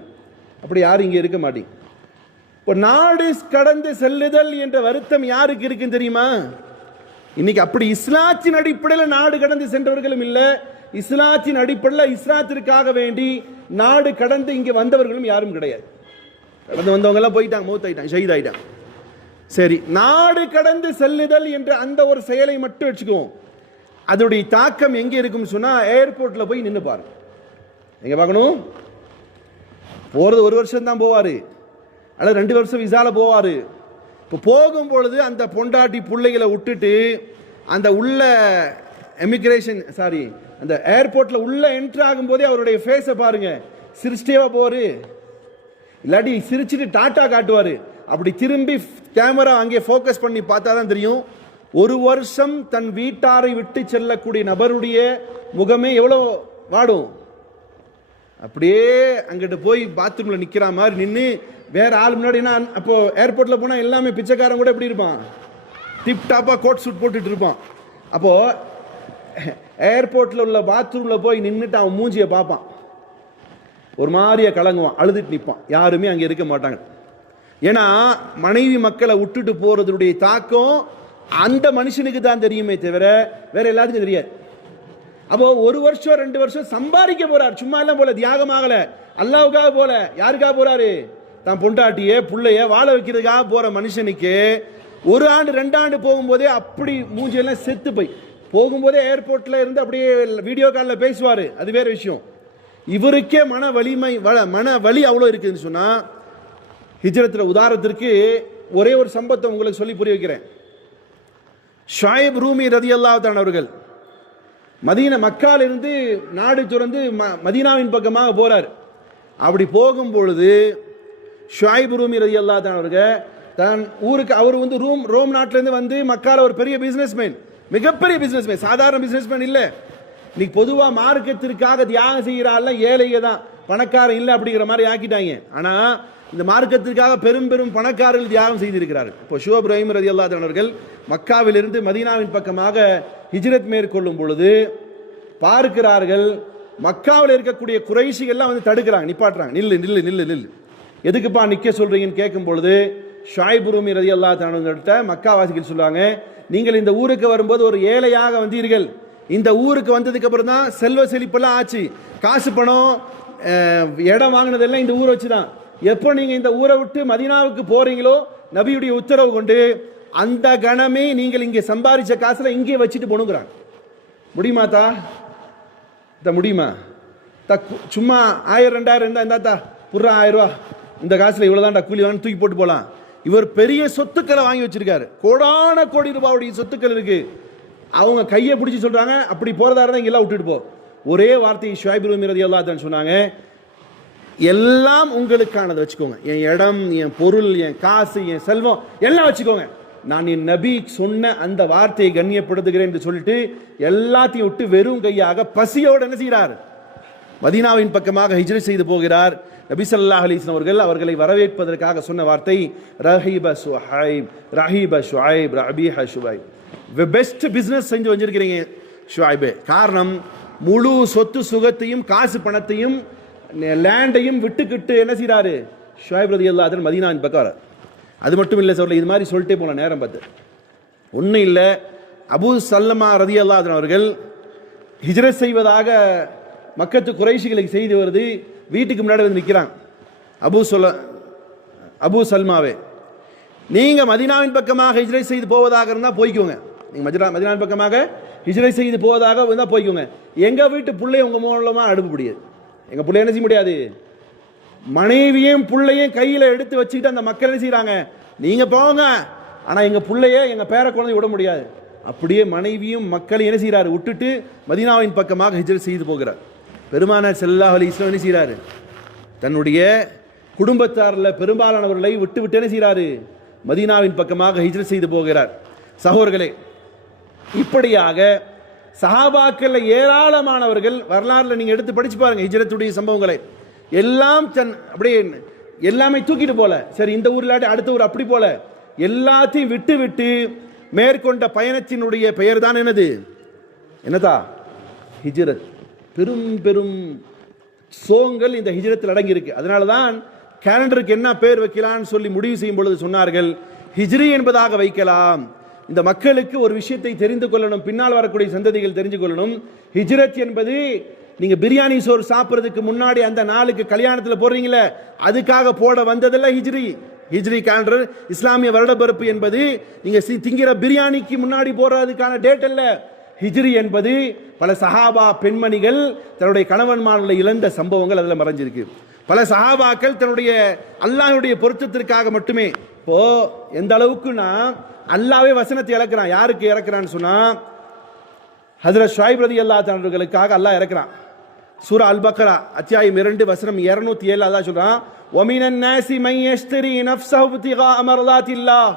அப்படி யாரும் இங்கே இருக்க மாட்டீங்க. இப்போ நாடு கடந்து செல்லுதல் என்ற வருத்தம் யாருக்கு இருக்குன்னு தெரியுமா? இன்னைக்கு அப்படி இஸ்லாத்தின் அடிப்படையில் நாடு கடந்து சென்றவர்களும் இல்லை, இஸ்லாத்தின் அடிப்படையில் இஸ்லாத்திற்காக வேண்டி நாடு கடந்து இங்கே வந்தவர்களும் யாரும் கிடையாது. கடந்து வந்தவங்க எல்லாம் போயிட்டாங்க, மௌத்தாயிட்டாங்க, ஷஹீத் ஆயிட்டாங்க. சரி, நாடு கடந்து செல்லுதல் என்ற அந்த ஒரு செயலை மட்டும் வச்சுக்குவோம். அதோடைய தாக்கம் எங்கே இருக்குன்னு சொன்னா ஏர்போர்ட்ல போய் நின்று பாருங்க. எங்க பார்க்கணும்? போறது 1 வருஷம் தான் போவாரு, அல்லது 2 வருஷம் விசால போவாரு. இப்போ போகும் பொழுது அந்த பொண்டாட்டி பிள்ளைகளை விட்டுட்டு அந்த உள்ள எமிகிரேஷன் அந்த ஏர்போர்ட்ல உள்ள என்ட்ரு ஆகும் போதே அவருடைய ஃபேஸை பாருங்க. சிரிச்சிட்டேவா போவாரு, இல்லாட்டி சிரிச்சிட்டு டாட்டா காட்டுவாரு. அப்படி திரும்பி கேமரா அங்கே ஃபோக்கஸ் பண்ணி பார்த்தா தான் தெரியும் 1 வருஷம் தன் வீட்டாரை விட்டு செல்லக்கூடிய நபருடைய முகமே எவ்வளோ வாடும். அப்படியே அங்கிட்டு போய் பாத்ரூம்ல நிக்கிற மாதிரி நின்று வேற ஆள் முன்னாடினா, அப்போ ஏர்போர்ட்ல போனா எல்லாமே பிச்சைக்காரன் கூட எப்படி இருப்பான், டிப் டாப்பா கோட் சூட் போட்டுட்டு இருப்பான். அப்போ ஏர்போர்ட்ல உள்ள பாத்ரூம்ல போய் நின்றுட்டு அவன் மூஞ்சியை பார்ப்பான், ஒரு மாதிரியா கலங்குவான், அழுதுட்டு நிற்பான். யாருமே அங்கே இருக்க மாட்டாங்க. ஏன்னா மனைவி மக்களை விட்டுட்டு போறதுடைய தாக்கம் அந்த மனுஷனுக்கு தான் தெரியுமே தவிர வேற எல்லாத்துக்கும் தெரியாது. அப்போ 1 வருஷம் 2 வருஷம் சம்பாதிக்க போறார், சும்மா எல்லாம் போல, தியாகமாகல, அல்லாவுக்காக போல. யாருக்காக போறாரு? தான் பொண்டாட்டிய புள்ளைய வாழ வைக்கிறதுக்காக போற மனுஷனுக்கு 1 ஆண்டு 2 ஆண்டு போகும்போதே அப்படி மூஞ்சியெல்லாம் செத்து போய் போகும்போதே ஏர்போர்ட்ல இருந்து அப்படியே வீடியோ காலில் பேசுவாரு, அது வேற விஷயம். இவருக்கே மன வலி அவ்வளோ இருக்குதுன்னு சொன்னா, ஹிஜ்ரத்தில் உதாரணத்திற்கு ஒரே ஒரு சம்பவத்தை உங்களுக்கு சொல்லி புரிய வைக்கிறேன். ஷுஐப் ரூமி ரலியல்லாஹு தஆலா அவர்கள் மக்காலிருந்து நாடு துறந்து மதீனாவின் பக்கமாக போறார். அப்படி போகும் பொழுது ஷுஐப் ரூமி ரலியல்லாஹு தஆலா அவர்கள் தன் ஊருக்கு, அவர் ரோம் நாட்டிலேருந்து வந்து மக்கால ஒரு பெரிய பிசினஸ்மேன், மிகப்பெரிய பிசினஸ்மேன், சாதாரண பிசினஸ்மேன் இல்லை. இன்னைக்கு பொதுவாக மார்க்கத்திற்காக தியாகம் செய்கிறாள் ஏழைங்க தான், பணக்காரன் இல்லை அப்படிங்கிற மாதிரி ஆக்கிட்டாங்க. ஆனா இந்த மார்க்கத்திற்காக பெரும் பெரும் பணக்காரர்கள் தியாகம் செய்திருக்கிறார்கள். இப்போ ஷுஐப் இப்ராஹிம் ரலியல்லாஹு அன்ஹு அவர்கள் மக்காவிலிருந்து மதீனாவின் பக்கமாக ஹிஜ்ரத் மேற்கொள்ளும் பொழுது பார்க்கிறார்கள், மக்காவில் இருக்கக்கூடிய குறைஷிகள்லாம் வந்து தடுக்கிறாங்க, நிப்பாட்டுறாங்க. நில்லு நில்லு நில்லு நில்லு, எதுக்குப்பா நிக்க சொல்றீங்கன்னு கேட்கும் பொழுது ஷுஐப் ரூமி ரலியல்லாஹு அன்ஹு மக்காவாசிகள் சொல்லுவாங்க, நீங்கள் இந்த ஊருக்கு வரும்போது ஒரு ஏழையாக வந்தீர்கள், இந்த ஊருக்கு வந்ததுக்கு அப்புறம் தான் செல்வ செழிப்பெல்லாம் ஆச்சு, காசு பணம் இடம் வாங்கினதெல்லாம் இந்த ஊரை வச்சுதான். எப்போ நீங்க இந்த ஊரை விட்டு மதீனாவுக்கு போறீங்களோ நபியுடைய உத்தரவு கொண்டு அந்த கணமே நீங்கள் இங்கே சம்பாதிச்ச காசுல இங்கே வச்சுட்டு போனுங்கிறாங்க. முடியுமா தா முடியுமா? சும்மா 1000 2000 இருந்தா இந்தாத்தா புறா 1000 ரூபா, இந்த காசுல இவ்வளவுதான்டா கூலி வாங்கி தூக்கி போட்டு போலாம். இவர் பெரிய சொத்துக்களை வாங்கி வச்சிருக்காரு, கோடான கோடி ரூபாவுடைய சொத்துக்கள் இருக்கு. அவங்க கையை பிடிச்சி சொல்றாங்க, அப்படி போறதா இருந்தா இங்கெல்லாம் விட்டுட்டு போ. ஒரே வார்த்தை ஷுஐப் ரூமி ரலியல்லாஹு அன்ஹு சொன்னாங்க, எல்லாம் உங்களுக்கானது வச்சுக்கோங்க, என் இடம், என் பொருள், என் காசு, என் செல்வம் எல்லாம் வச்சுக்கோங்க, நான் என் நபி சொன்ன அந்த வார்த்தையை கண்ணியப்படுத்துகிறேன் என்று சொல்லிட்டு எல்லாத்தையும் விட்டு வெறும் கையாக பசியோடு என்ன செய்கிறார், மதீனாவின் பக்கமாக ஹிஜ்ரத் செய்து போகிறார். நபி ஸல்லல்லாஹு அலைஹி வஸல்லம் அவர்கள் அவர்களை வரவேற்பதற்காக சொன்ன வார்த்தை ரஹீப ஷுஐப், ரஹீப ஷுஐப், ரபீஹ ஷுஐப். பெஸ்ட் பிசினஸ் செஞ்சு வச்சிருக்கிறீங்க ஷுஐபே. காரணம், முழு சொத்து சுகத்தையும் காசு பணத்தையும் லேண்டையும் விட்டுக்கிட்டு என்ன செய்யறாரு ஷுஐப் ரலியல்லாஹு அன்ஹு மதீனாவின் பக்கம். அது மட்டும் இல்லை சொல்ல, இது மாதிரி சொல்லிட்டே போன நேரம் பார்த்து ஒன்றும் இல்லை. அபூ சல்மா ரலியல்லாஹு அன்ஹு அவர்கள் ஹிஜ்ரத் செய்வதாக மக்கத்து குறைஷிகளுக்கு செய்தி வருது. வீட்டுக்கு முன்னாடி வந்து நிற்கிறாங்க. அபூ சல்மாவே, நீங்க மதீனாவின் பக்கமாக ஹிஜ்ரத் செய்து போவதாக இருந்தால் போய்க்கோங்க, நீங்க மதீனாவின் பக்கமாக ஹிஜ்ரத் செய்து போவதாக இருந்தால் போய்க்கோங்க. எங்க வீட்டு பிள்ளை உங்க மூலமா அனுப்ப முடியாது, எங்க பிள்ளை என்ன செய்ய முடியாது. மனைவியும் பிள்ளையும் கையில எடுத்து வச்சுக்கிட்டு அந்த மக்கள் என்ன செய்யறாங்க, நீங்க போங்க, ஆனா எங்க பிள்ளைய எங்க பேர குழந்தை விட முடியாது. அப்படியே மனைவியும் மக்களையும் என்ன செய்யறாரு, விட்டுட்டு மதீனாவின் பக்கமாக ஹிஜ்ரத் செய்து போகிறார். பெருமானார் ஸல்லல்லாஹு அலைஹி வஸல்லம் என்ன செய்யறாரு, தன்னுடைய குடும்பத்தாரில் பெரும்பாலானவர்களை விட்டு விட்டு என்ன செய்யறாரு, மதீனாவின் பக்கமாக ஹிஜ்ரத் செய்து போகிறார். சகோதரர்களே, இப்படியாக சஹாபாக்கள் ஏராளமானவர்கள் வரலாறுல நீங்க எடுத்து படிச்சு பாருங்க, ஹிஜ்ரத்துடைய சம்பவங்களை எல்லாம் அப்படியே எல்லாமே தூக்கிட்டு போல, சரி இந்த ஊர்ல அடுத்த ஊர் அப்படி போல எல்லாத்தையும் விட்டு விட்டு மேற்கொண்ட பயணத்தினுடைய பெயர் தான் என்னதா? ஹிஜ்ரத். பெரும் பெரும் சோங்கள் இந்த ஹிஜ்ரத்தில் அடங்கி இருக்கு. அதனால தான் கேலண்டருக்கு என்ன பேர் வைக்கலாம்னு சொல்லி முடிவு செய்யும் பொழுது சொன்னார்கள், ஹிஜ்ரி என்பதாக வைக்கலாம். இந்த மக்களுக்கு ஒரு விஷயத்தை தெரிந்து கொள்ளணும், பின்னால் வரக்கூடிய சந்ததிகள் தெரிஞ்சு கொள்ளணும். ஹிஜ்ரத் என்பது நீங்க பிரியாணி சோறு சாப்பிட்றதுக்கு முன்னாடி அந்த நாளுக்கு கல்யாணத்தில் போடுறீங்களே, அதுக்காக போட வந்ததல்ல ஹிஜ்ரி. ஹிஜ்ரி கேலண்டர் இஸ்லாமிய வருடப்பிறப்பு என்பது நீங்க திங்கிற பிரியாணிக்கு முன்னாடி போடுறதுக்கான டேட் அல்ல. ஹிஜ்ரி என்பது பல சஹாபா பெண்மணிகள் தன்னுடைய கணவன்மார்களை இழந்த சம்பவங்கள் அதில் மறைஞ்சிருக்கு. பல சஹாபாக்கள் தன்னுடைய அல்லாஹ்வுடைய பொருத்தத்திற்காக மட்டுமே. இப்போ எந்த அளவுக்குன்னா அல்லாஹ்வே வசனத்தை இறக்குறான். யாருக்கு இறக்குறான்னு சொன்னா ஹஜ்ரத் ஷுஐப் ரலியல்லாஹு தஆலா அவர்களுக்காக அல்லாஹ் இறக்குறான். சூரா அல் பக்ரா அத்தியாயம் 2 வசனம் 207 அல்லாஹ் சொல்றான், வமினன் நாஸி மை யஷ்தரி நஃப்ஸஹு இப்திகா அமர்லாத்தில்லாஹ்.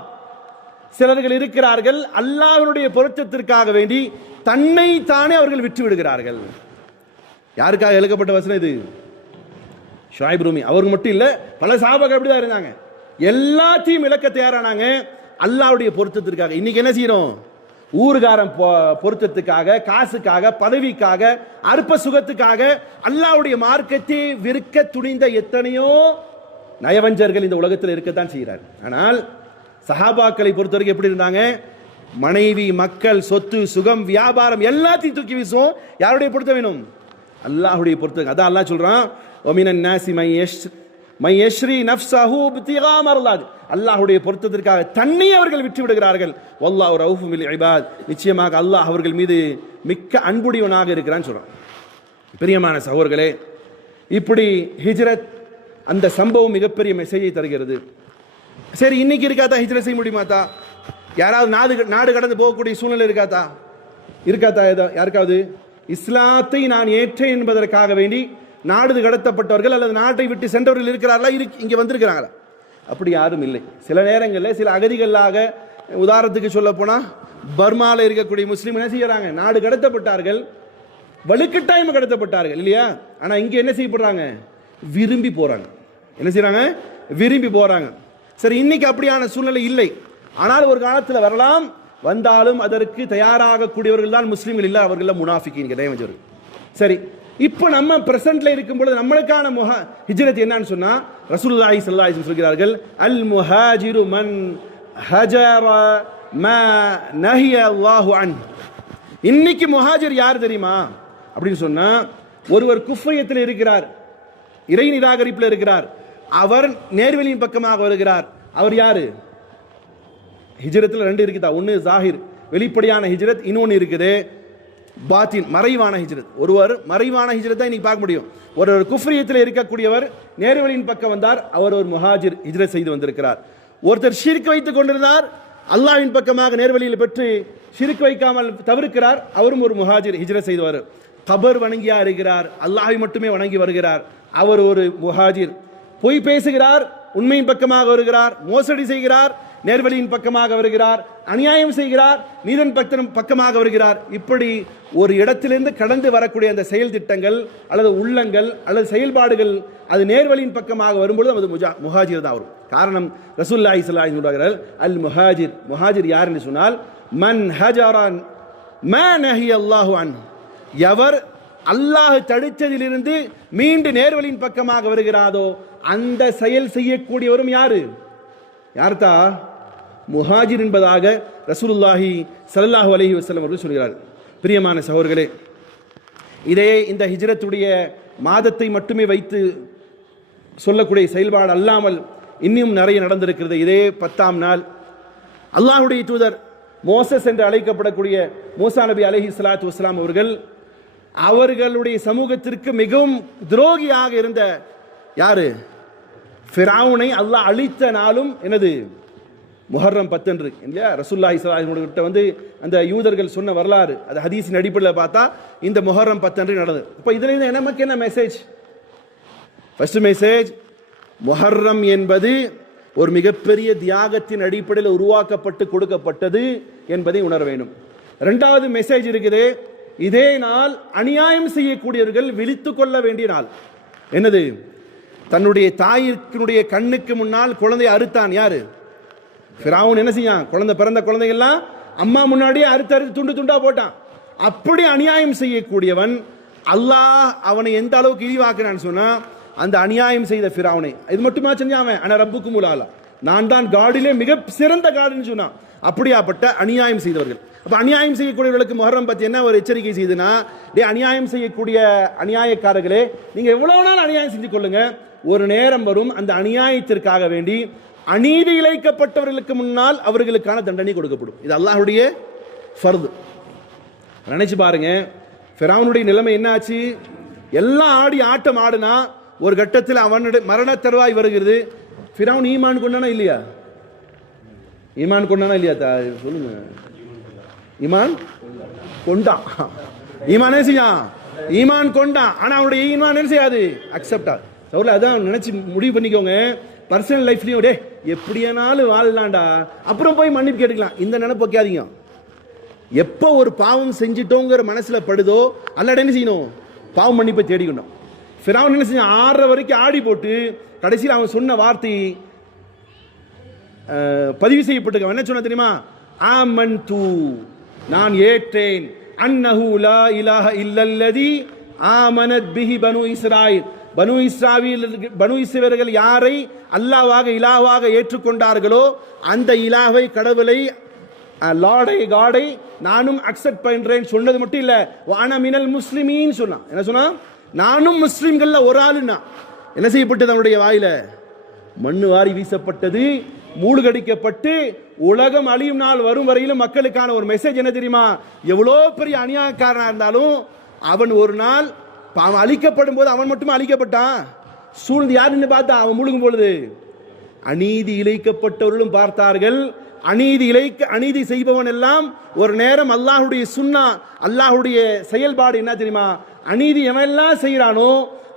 சிலர்கள் இருக்கிறார்கள் அல்லாஹ்வுடைய பொருத்தத்திற்காக வேண்டி தன்னை தானே அவர்கள் விட்டு விடுகிறார்கள். யாருக்காக எழுதப்பட்ட வசனம் இது? ஷுஐப் ரூமி அவருக்கு மட்டும் இல்ல, பல சஹாபாக்கள் அப்படிதான் இருந்தாங்க. எல்லாத்தையும் இழக்க தயாரானாங்க அல்லாஹ்வுடைய பொருத்தத்திற்காக. இன்னைக்கு என்ன செய்யறோம்? ஊர்காரம் பொருத்தத்துக்காக, காசுக்காக, பதவிக்காக, அற்ப சுகத்துக்காக அல்லாஹ்வுடைய மார்க்கத்தை விற்க துணிந்த எத்தனையோ நயவஞ்சர்கள் இந்த உலகத்தில் இருக்கத்தான் செய்கிறார். ஆனால் சஹாபாக்களை பொறுத்தவரைக்கும் எப்படி இருந்தாங்க? மனைவி, மக்கள், சொத்து, சுகம், வியாபாரம் எல்லாத்தையும் தூக்கி வீசுவோம். யாருடைய பொருத்த வேணும்? அல்லாஹ்வுடைய பொருத்த. அதான் அல்லாஹ் சொல்றான், வமினன் நாஸி மை யஷ்ரி நஃப்ஸஹு இப்திகா மர்லாத். அல்லாஹ்வுடைய பொருத்தத்திற்காக தன்னை அவர்கள் விட்டு விடுகிறார்கள். வல்லாஹு ரவுஃபும் பில் இபாத். நிச்சயமாக அல்லாஹ் அவர்கள் மீது மிக்க அன்புடையவனாக இருக்கிறான்னு சொல்றான். பிரியமான சகோதரர்களே, இப்படி ஹிஜ்ரத் அந்த சம்பவம் மிகப்பெரிய மெசேஜை தருகிறது. சரி, இன்னைக்கு இருக்காதா ஹிஜ்ரத் செய்ய முடியுமாத்தா? யாராவது நாடு கடந்து போகக்கூடிய சூழ்நிலை இருக்காதா? யாருக்காவது இஸ்லாத்தை நான் ஏற்றேன் என்பதற்காக வேண்டி நாடு கடத்தப்பட்டவர்கள் அல்லது நாட்டை விட்டு சென்றவர்கள் இருக்கிறார்களா? இங்கே வந்திருக்கிறாங்களா? அப்படி யாரும் இல்லை. சில நேரங்களில் சில அகதிகளாக, உதாரணத்துக்கு சொல்ல போனால் பர்மாவில் இருக்கக்கூடிய முஸ்லீம் என்ன செய்யறாங்க? நாடு கடத்தப்பட்டார்கள், வலுக்கட்டாயம் கடத்தப்பட்டார்கள் இல்லையா? ஆனால் இங்கே என்ன செய்யப்படுறாங்க? விரும்பி போறாங்க. என்ன செய்யறாங்க? விரும்பி போறாங்க. சரி, இன்னைக்கு அப்படியான சூழ்நிலை இல்லை. ஆனால் ஒரு காலத்தில் வரலாம். வந்தாலும் அதற்கு தயாராக கூடியவர்கள் தான் முஸ்லீம்கள், இல்லை அவர்கள் முனாஃபிகீன்கள். சரி, இப்போ நம்ம பிரசன்ட்ல இருக்கும் பொழுது நம்மளுக்கான ஹிஜ்ரத் என்னன்னு சொன்னா ரசூலுல்லாஹி ஸல்லல்லாஹு அலைஹி வஸல்லம் சொல்கிறார்கள், அல் முஹாஜிரு மன் ஹஜர மா நஹிய அல்லாஹு அன். இன்னைக்கு முஹாஜிர் யார் தெரியுமா அப்படின்னு சொன்னா, ஒருவர் குஃப்ரியத்தில் இருக்கிறார், இறை நிராகரிப்பில் இருக்கிறார், அவர் நேர்வழியின் பக்கமாக வருகிறார். அவர் யாரு? ஹிஜ்ரத்தில் 2 இருக்குதா? ஒன்று ஜாஹிர் வெளிப்படையான ஹிஜ்ரத், இன்னொன்று இருக்குது பாத்தின் மறைவான ஹிஜ்ரத். ஒருவர் மறைவான ஹிஜ்ரத் தான் இன்னைக்கு பார்க்க முடியும். ஒரு குஃப்ரியத்தில் இருக்கக்கூடியவர் நேர்வழியின் பக்கம் வந்தார், அவர் ஒரு முஹாஜிர், ஹிஜ்ரத் செய்து வந்திருக்கிறார். ஒருத்தர் ஷிர்க் வைத்துக் கொண்டிருந்தார், அல்லாஹ்வின் பக்கமாக நேர்வழியில் பெற்று ஷிர்க் வைக்காமல் தவிர்க்கிறார், அவரும் ஒரு முஹாஜிர், ஹிஜ்ரத் செய்தவர். கபர் வணங்கியா இருக்கிறார், அல்லாஹ்வை மட்டுமே வணங்கி வருகிறார், அவர் ஒரு முஹாஜிர். பொய் பேசுகிறார், உண்மையின் பக்கமாக வருகிறார், மோசடி செய்கிறார், நேர்வழியின் பக்கமாக வருகிறார், அநியாயம் செய்கிறார், நீதன் பக்கமாக வருகிறார். இப்படி ஒரு இடத்திலிருந்து கடந்து வரக்கூடிய அந்த செயல் திட்டங்கள் அல்லது உள்ளங்கள் அல்லது செயல்பாடுகள் அது நேர்வழியின் பக்கமாக வரும்பொழுது அது முஹாஜிர் தான் வரும். காரணம் ரசூலுல்லாஹி ஸல்லல்லாஹு அலைஹி வஸல்லம் சொல்றார்கள், அல் முஹாஜிர். முஹாஜிர் யார் என்று சொன்னால், மன் ஹஜரன் மா நஹிய அல்லாஹு அன். எவர் அல்லாஹ் தடுத்ததிலிருந்து மீண்டு நேர்வழியின் பக்கமாக வருகிறாரோ அந்த செயல் செய்யக்கூடியவரும் யாரு? யார்தா? முஹாஜிர் என்பதாக ரசூலுல்லாஹி ஸல்லல்லாஹு அலைஹி வஸல்லம் அவர்கள் சொல்கிறார்கள். பிரியமான சகோதரர்களே, இதே இந்த ஹிஜ்ரத்துடைய மாதத்தை மட்டுமே வைத்து சொல்லக்கூடிய செயல்பாடு அல்லாமல் இன்னும் நிறைய நடந்திருக்கிறது. இதே 10ஆம் நாள் அல்லாஹ்வுடைய தூதர் மோசஸ் என்று அழைக்கப்படக்கூடிய மூசா நபி அலைஹிஸ்ஸலாத்து வஸ்ஸலாம் அவர்களுடைய சமூகத்திற்கு மிகவும் துரோகியாக இருந்த யாரு? ஃபிரௌனை அல்லாஹ் அழித்த நாளும் என்னது? முஹர்ரம் 10 இல்லையா? ரசூலுல்லாஹி ஸல்லல்லாஹு அலைஹி வஸல்லம் அந்த யூதர்கள் சொன்ன வரலாறு, அது ஹதீஸின் அடிப்படையில் பார்த்தா இந்த முஹர்ரம் 10 நடந்தது. இப்போ இதுல நமக்கு என்ன மெசேஜ்? ஃபர்ஸ்ட் மெசேஜ், முஹர்ரம் என்பது ஒரு மிகப்பெரிய தியாகத்தின் அடிப்படையில் உருவாக்கப்பட்டு கொடுக்கப்பட்டது என்பதை உணர வேண்டும். 2வது மெசேஜ் இருக்குது, இதே நாள் அநியாயம் செய்யக்கூடியவர்கள் விழித்துக் கொள்ள வேண்டிய நாள். என்னது? தன்னுடைய தாயினுடைய கண்ணுக்கு முன்னால் குழந்தையை அறுத்தான். யாரு? ஃபிரௌன் என்ன செய்யான்? பிறந்த குழந்தைகள்லாம் அம்மா முன்னாடியே அறுத்து துண்டு துண்டா போட்டான். அப்படி அநியாயம் செய்யக்கூடியவன் அல்லாஹ் அவனை எந்த அளவுக்கு இழிவாக்குனான்னு சொன்னா, அந்த அநியாயம் செய்த ஃபிரௌனை இது மட்டுமா செஞ்சான் அவன், ஆனா ரப்புக்கும் உலாலா, நான் தான் காடிலே மிக சிறந்த காடுன்னு சொன்னான். அப்படியாப்பட்ட அநியாயம் செய்தவர்கள். அப்ப அநியாயம் செய்யக்கூடியவர்களுக்கு முஹர்ரம் பத்தி என்ன ஒரு எச்சரிக்கை செய்துனா, அநியாயம் செய்யக்கூடிய அநியாயக்காரர்களே, நீங்க எவ்வளவு நாள் அநியாயம் செஞ்சு கொள்ளுங்க, ஒரு நேரம் வரும் அந்த அநியாயத்திற்காக வேண்டி அநீதி இழைக்கப்பட்டவர்களுக்கு முன்னால் அவர்களுக்கான தண்டனை கொடுக்கப்படும். இது அல்லாஹ்வுடைய ஃபர்து. நினைச்சு பாருங்க, ஃபிரௌனுடைய நிலைமை என்ன ஆச்சு? எல்லாம் ஆடி ஆட்டம் ஆடுனா ஒரு கட்டத்தில் அவனுடைய மரண தருவாய் வருகிறது. ஃபிரௌன் ஈமான் கொண்டானா இல்லையா? ஈமான் கொண்டானா இல்லையா? சொல்லுங்க. ஈமான் கொண்டான். ஈமான் என்ன செய்யான்? ஈமான் கொண்டான். ஆனா அவனுடைய ஈமான் என்ன செய்யாது? அக்செப்டா. அதான் நினைச்சு முடிவு பண்ணிக்கோங்க. பர்சனல் லைஃப்லயும் டே எப்படியானாலும் வாழலாம்டா, அப்புறம் போய் மன்னிப்பு கேட்டுக்கலாம், இந்த நினைப்பு வைக்காதீங்க. எப்போ ஒரு பாவம் செஞ்சிட்டோங்கிற மனசுல படுதோ அல்லாட என்ன செய்யணும்? பாவம் மன்னிப்பை தேடிக்கணும். ஃபிரௌன் என்ன செஞ்சான்? 6 வரைக்கும் ஆடி போட்டு கடைசியில் அவன் சொன்ன வார்த்தை பதிவு செய்யப்பட்டிருக்க. என்ன சொன்ன தெரியுமா? ஆமன்து, நான் ஏற்றேன், அன்னஹு லா இலாஹ இல்லல்லதி ஆமனத் பிஹி பனு இஸ்ராயில், பனு இஸ்ரவேலர்கள் யாரை அல்லாஹ்வாக இலாஹ்வாக ஏற்றுக்கொண்டார்களோ அந்த இலாஹை, கடவுளை, லார்டை, காடை நானும் அக்செப்ட் பண்றேன் சொன்னது மட்டும் இல்ல, வான மினல் முஸ்லிமீன் சொன்னான். என்ன சொன்னா? நானும் முஸ்லிம்கள்ல ஒரு ஆளுன்னா. என்ன செய்யப்பட்டது? அவனுடைய வாயில மண்ணு வாரி வீசப்பட்டது, மூழ்கடிக்கப்பட்டு உலகம் அழியும் நாள் வரும் வரையிலும் மக்களுக்கான ஒரு மெசேஜ் என்ன தெரியுமா? எவ்வளோ பெரிய அநியாயக்காரனா இருந்தாலும் அவன் ஒரு நாள் அவன் அழிக்கப்படும் போது அவன் மட்டுமே அழிக்கப்பட்டான். சூழ்ந்து யாருன்னு பார்த்தா அவன் முழுகும் பொழுது அநீதி இழைக்கப்பட்டவர்களும் பார்த்தார்கள். அநீதி செய்பவன் எல்லாம் ஒரு நேரம் அல்லாஹ்வுடைய சுன்னா, அல்லாஹ்வுடைய செயல்பாடு என்ன தெரியுமா? அநீதி எவெல்லாம் செய்யறானோ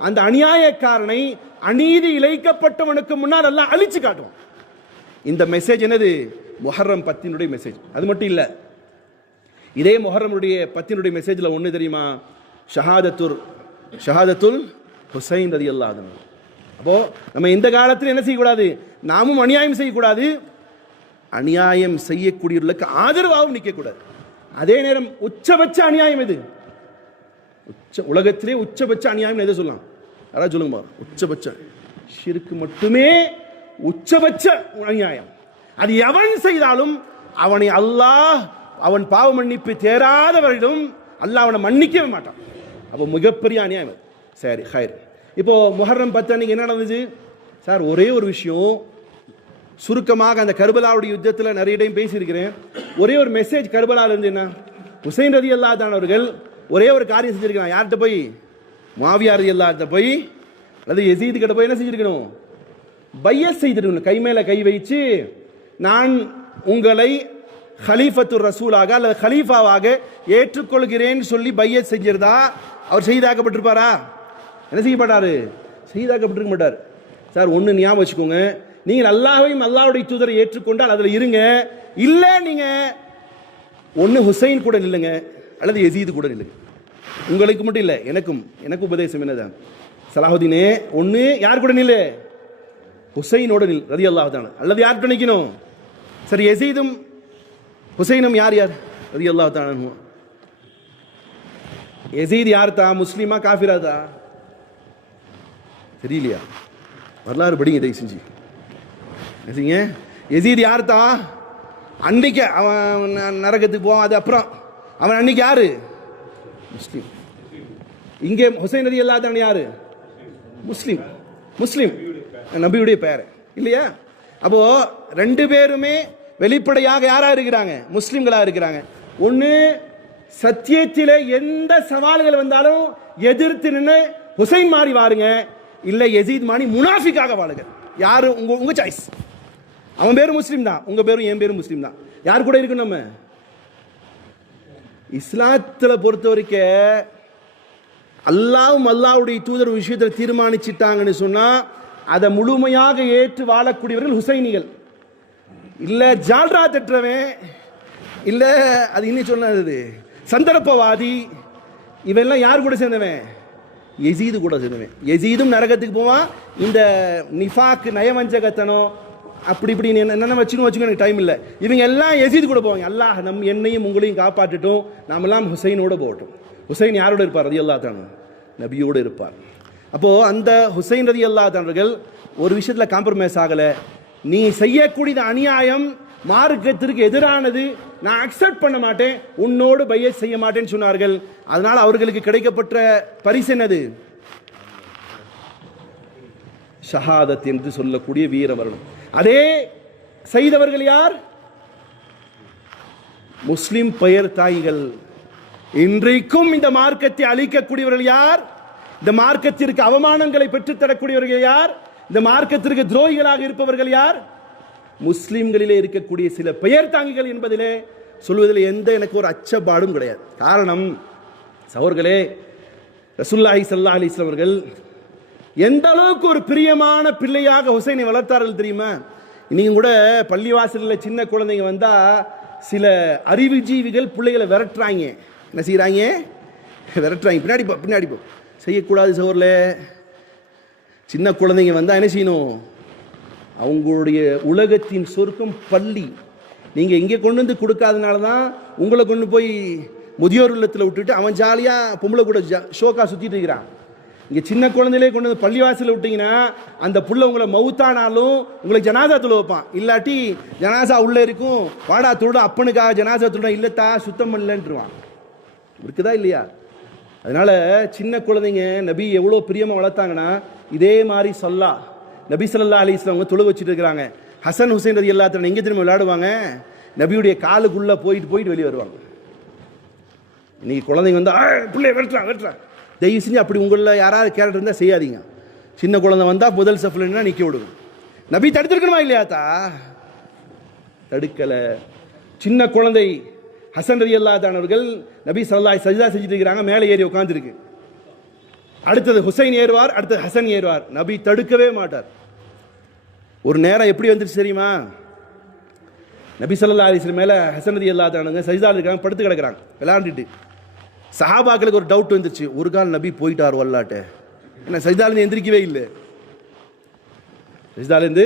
அந்த அநியாயக்காரனை அநீதி இழைக்கப்பட்டவனுக்கு முன்னால் எல்லாம் அழிச்சு காட்டுவான். இந்த மெசேஜ் என்னது? முஹர்ரம் 10 மெசேஜ். அது மட்டும் இல்ல, இதே முஹர்ரம் 10 மெசேஜ்ல ஒண்ணு தெரியுமா? ஷஹாதத்துல் ஹுசைன் ரலியல்லாஹு அன்ஹு. அப்போ நம்ம இந்த காலத்தில் என்ன செய்யக்கூடாது? நாமும் அநியாயம் செய்யக்கூடாது, அநியாயம் செய்யக்கூடியவர்களுக்கு ஆதரவாகவும் நிற்கக்கூடாது. அதே நேரம் உச்சபட்ச அநியாயம் எது? உலகத்திலே உச்சபட்ச அநியாயம் எதை சொல்லலாம்? யாராவது சொல்லுங்க. உச்சபட்ச ஷிர்க் மட்டுமே உச்சபட்ச அநியாயம். அது எவன் செய்தாலும் அவனை அல்லாஹ், அவன் பாவ மன்னிப்பு தேராதவரிடம் அல்லாஹ் அவனை மன்னிக்கவே மாட்டான். அப்போ மிகப்பெரிய அநியாயம். சரி, ஹைர். இப்போ முஹர்ரம் 10 அன்னைக்கு என்ன நடந்துச்சு சார்? ஒரே ஒரு விஷயம் சுருக்கமாக, அந்த கர்பலாவுடைய யுத்தத்தில் நிறைய இடம் பேசியிருக்கிறேன். ஒரே ஒரு மெசேஜ் கர்பலால இருந்து என்ன? ஹுசைன் ரலியல்லாஹு அன்ஹு அவர்கள் ஒரே ஒரு காரியம் செஞ்சிருக்காங்க. யார்கிட்ட போய்? முஆவியா ரலியல்லாஹு அன்ஹு போய் அல்லது யசீத் கிட்ட போய் என்ன செஞ்சிருக்கணும்? பையத் செய்திருக்கணும். கை மேல கை வைச்சு, நான் உங்களை ஹலீஃபத்துர் ரசூலாக அல்லது ஹலீஃபாவாக ஏற்றுக்கொள்கிறேன் சொல்லி பையத் செஞ்சிருந்தா அவர் செய்தாக்கப்பட்டிருப்பாரா? என்ன செய்யப்பட்டாரு? செய்தாக்கப்பட்டிருக்க மாட்டார். சார் ஒன்று ஞாபகம் வச்சுக்கோங்க, நீங்கள் அல்லாஹ்வையும் அல்லாஹ்வுடைய தூதரை ஏற்றுக்கொண்டால் அதில் இருங்க. இல்லை நீங்க ஒன்று ஹுசைன் கூட நில்லுங்க அல்லது யசீது கூட நில்லுங்க. உங்களுக்கு மட்டும் இல்லை, எனக்கு உபதேசம் என்னதான்? சலாஹுதீனே, ஒன்று யார் கூட நில்லு? ஹுசைனோட நில் ரலியல்லாஹு தஆலா. அல்லது யார்கிட்ட நிற்கணும்? சரி, யசீதும் ஹுசைனும் யார் ரலியல்லாஹு தஆலா அன்ஹு. யசீத் யார் தா? முஸ்லிமா காஃபிரா தா? தெரியலையா? வரலாறு படிங்க தயவு செஞ்சு. யசீத் யார் தா? அன்னைக்கு அவன் நரகத்துக்கு போவான், அது அப்புறம் அவன் அன்னைக்கு யாரு? முஸ்லீம். இங்கே ஹுசைன் ரலியல்லாஹு தஆலா யாரு? முஸ்லீம், நபியுடைய பெயர் இல்லையா? அப்போ ரெண்டு பேருமே வெளிப்படையாக யாரா இருக்கிறாங்க? முஸ்லிம்களா இருக்கிறாங்க. ஒன்று சத்தியத்திலே எந்த சவால்கள் வந்தாலும் எதிர்த்து நின்று ஹுசைன் மாறி வாருங்க, இல்லை யசீத் மாறி முனாஃபிக்காக வாழுங்க. யாரு? உங்க சாய்ஸ். அவன் பேரும் முஸ்லீம் தான், உங்க பேரும் என் பேரும் முஸ்லீம் தான். யார் கூட இருக்கு? நம்ம இஸ்லாத்தில் பொறுத்த வரைக்கும் அல்லாஹ்வும் அல்லாஹ்வுடைய தூதர் விஷயத்தில் தீர்மானிச்சிட்டாங்கன்னு சொன்னா அதை முழுமையாக ஏற்று வாழக்கூடியவர்கள் ஹுசைனிகள். இல்ல ஜால்ரா தட்டுறவன், இல்ல அது இன்னும் சொன்னது சந்தர்ப்பவாதி, இவெல்லாம் யார் கூட சேர்ந்தவன்? யசீது கூட சேர்ந்தவன். யசீதும் நரகத்துக்கு போவான். இந்த நிஃபாக், நயவஞ்சகத்தனம், அப்படி இப்படி என்ன வச்சுக்க எனக்கு டைம் இல்லை. இவங்க எல்லாம் யசீத் கூட போவாங்க. அல்லாஹ் என்னையும் உங்களையும் காப்பாற்றட்டும், நாமெல்லாம் ஹுசைனோட போகட்டும். ஹுசைன் யாரோட இருப்பார்? ரலியல்லாஹு தஆலா நபியோடு இருப்பார். அப்போது அந்த ஹுசைன் ரலியல்லாஹு தஆலா ஒரு விஷயத்தில் காம்ப்ரமைஸ் ஆகலை. நீ செய்யக்கூடிய அநியாயம் மார்க்கத்திற்கு எதிரானது, நான் அக்செப்ட் பண்ண மாட்டேன், உன்னோடு பையத் செய்ய மாட்டேன்னு சொன்னார்கள். அதனால் அவர்களுக்கு கிடைக்கப்பட்ட பரிசு என்னது? ஷஹாதத் என்று சொல்லக்கூடிய வீரமரணம். அதே செய்தவர்கள் யார்? முஸ்லிம் பெயர் தாய்கள். இன்றைக்கும் இந்த மார்க்கத்தை அழிக்கக்கூடியவர்கள் யார்? இந்த மார்க்கத்திற்கு அவமானங்களை பெற்றுத்தரக்கூடியவர்கள் யார்? இந்த மார்க்கத்திற்கு துரோகிகளாக இருப்பவர்கள் யார்? முஸ்லிம்களிலே இருக்கக்கூடிய சில பெயர் தாங்கிகள் என்பதிலே சொல்வதில் எனக்கு ஒரு அச்சப்பாடும் கிடையாது. காரணம் சகோதரர்களே, ரசூலுல்லாஹி ஸல்லல்லாஹு அலைஹி வஸல்லம் அவர்கள் எந்த அளவுக்கு ஒரு பிரியமான பிள்ளையாக ஹுசைனை வளர்த்தார்கள் தெரியுமா? இன்னைக்கு கூட பள்ளிவாசலில் சின்ன குழந்தைங்க வந்தா சில அறிவுஜீவிகள் பிள்ளைகளை விரட்டுறாங்க. என்ன செய்யறாங்க? விரட்டுறாங்க. பின்னாடி போ செய்யக்கூடாது சகோதரர்களே. சின்ன குழந்தைங்க வந்தா என்ன செய்யணும்? அவங்களுடைய உலகத்தின் சொர்க்கம் பள்ளி. நீங்கள் இங்கே கொண்டு வந்து கொடுக்காதனால தான் உங்களை கொண்டு போய் முதியோர் இல்லத்தில் விட்டுட்டு அவன் ஜாலியாக பொம்பளை கூட ஷோக்கா சுற்றிட்டு இருக்கிறான். இங்கே சின்ன குழந்தையிலே கொண்டு வந்து பள்ளிவாசலில் விட்டிங்கன்னா அந்த புள்ள உங்களை மவுத்தானாலும் உங்களை ஜனாசா தொழ வைப்பான். இல்லாட்டி ஜனாசா உள்ளே இருக்கும், வாடா தொழுட அப்பனுக்காக ஜனாசா தொழுட, இல்லத்தா சுத்தம் பண்ணலன்ட்டுருவான். இருக்குதா இல்லையா? அதனால் சின்ன குழந்தைங்க நபி எவ்வளோ பிரியமாக வளர்த்தாங்கன்னா இதே மாதிரி நபி ஸல்லல்லாஹு அலைஹி வஸல்லம் அவங்க தொழு வச்சுட்டு இருக்கிறாங்க. ஹசன் ஹுசைன் ரலியல்லாஹு தஆலா எங்கே திரும்ப விளையாடுவாங்க? நபியுடைய காலுக்குள்ளே போயிட்டு வெளியே வருவாங்க. இன்னைக்கு குழந்தைங்க வந்தால் பிள்ளைய வெட்டுறான். தயவு செஞ்சு அப்படி உங்களில் யாராவது கேரக்டர் இருந்தால் செய்யாதீங்க. சின்ன குழந்தை வந்தால் முதல் சஃப்ல நிற்க விடுங்க. நபி தடுத்திருக்கணுமா இல்லையாத்தா? தடுக்கலை. சின்ன குழந்தை ஹசன் ரலியல்லாஹு தஆலா அவர்கள் நபி ஸல்லல்லாஹு அலைஹி சஜ்தா செஞ்சுட்டு இருக்கிறாங்க, மேலே ஏறி உட்காந்துருக்கு. அடுத்தது ஹுசைன் ஏறுவார், அடுத்தது ஹசன் ஏறுவார். நபி தடுக்கவே மாட்டார். ஒரு நேரம் எப்படி வந்துருச்சு தெரியுமா? நபி ஸல்லல்லாஹு அலைஹி வஸல்லம் மேலே ஹசன் ரலியல்லாஹு தஆலா சஜ்தால இருக்காங்க, படுத்து கிடக்குறாங்க விளையாண்டுட்டு. சஹாபாக்களுக்கு ஒரு டவுட் வந்துருச்சு, ஒரு கால் நபி போயிட்டார் வல்லாட்ட. ஏன்னா சஜ்தாலேருந்து எந்திரிக்கவே இல்லை. சஜ்தாலேருந்து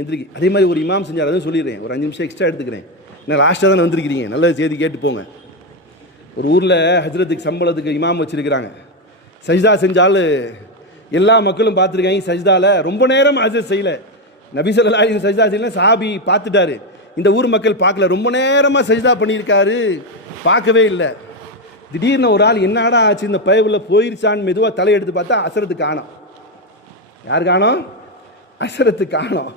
எந்திரிக்க. அதே மாதிரி ஒரு இமாம் செஞ்சார், அதுவும் சொல்லிடுறேன், ஒரு 5 நிமிஷம் எக்ஸ்ட்ரா எடுத்துக்கிறேன். ஏன்னா லாஸ்ட்டாக தானே வந்திருக்கிறீங்க, நல்ல செய்தி கேட்டு போங்க. ஒரு ஊரில் ஹஜ்ரத்துக்கு சம்பளத்துக்கு இமாம் வச்சிருக்கிறாங்க. சஜ்தா செஞ்சால் எல்லா மக்களும் பார்த்துருக்காங்க. சஜ்தாவில் ரொம்ப நேரம் ஹஜ்ரத் செய்யலை. நபி ஸல்லல்லாஹு அலைஹி வஸல்லம் சஜ்தா செய்யல, சாபி பார்த்துட்டாரு. இந்த ஊர் மக்கள் பார்க்கல, ரொம்ப நேரமாக சஜ்தா பண்ணியிருக்காரு, பார்க்கவே இல்லை. திடீர்னு ஒரு ஆள் என்னடா ஆச்சு இந்த பயவில் போயிருச்சான்னு மெதுவாக தலையெடுத்து பார்த்தா அசரத்து காணோம். யார் காணோம்? அசரத்து காணோம்.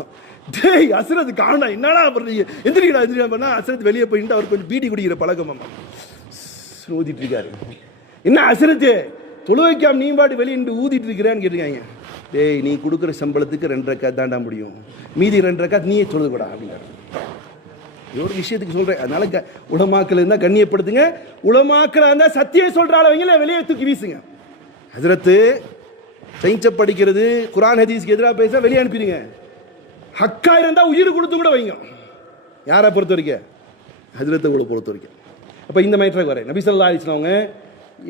டேய் அசரத்து காணோம், என்னடா பண்ணுறீங்க? எந்திரிக்கா பண்ணா அசரத்து வெளியே போயிட்டு அவர் கொஞ்சம் பீடி குடிக்கிற பழக்கம் ஊதிட்டு இருக்காரு. என்ன அசரத்து தொழு வைக்காம நீ பாட்டு வெளியிட்டு ஊதிட்டு இருக்கிறேன்னு கேட்டிருக்காங்க. டேய் நீ கொடுக்குற சம்பளத்துக்கு 2 ரக்காத் தாண்டா முடியும், மீதி 2 ரக்காத் நீயே தொழுதுக்கூடா அப்படின்னாரு. ஒரு விஷயத்துக்கு சொல்கிறேன். அதனால உலமாக்கள் இருந்தால் கண்ணியப்படுத்துங்க, உலமாக்கள் இருந்தால் சத்தியம் சொல்கிற அளவங்கள வெளியே தூக்கி வீசுங்க. ஹஜ்ரத்து சயின்ஸை படிக்கிறது, குரான் ஹதீஸ்க்கு எதிராக பேச வெளியே அனுப்பிடுங்க. ஹக்கா இருந்தால் உயிர் கொடுத்து கூட வைங்க. யாரை பொறுத்த வரைக்கும்? ஹஜ்ரத்தை கூட பொறுத்த வரைக்கும். அப்போ இந்த மேட்டருக்கு வரேன். நபி ஸல்லல்லாஹு அலைஹி வஸல்லம் அவங்க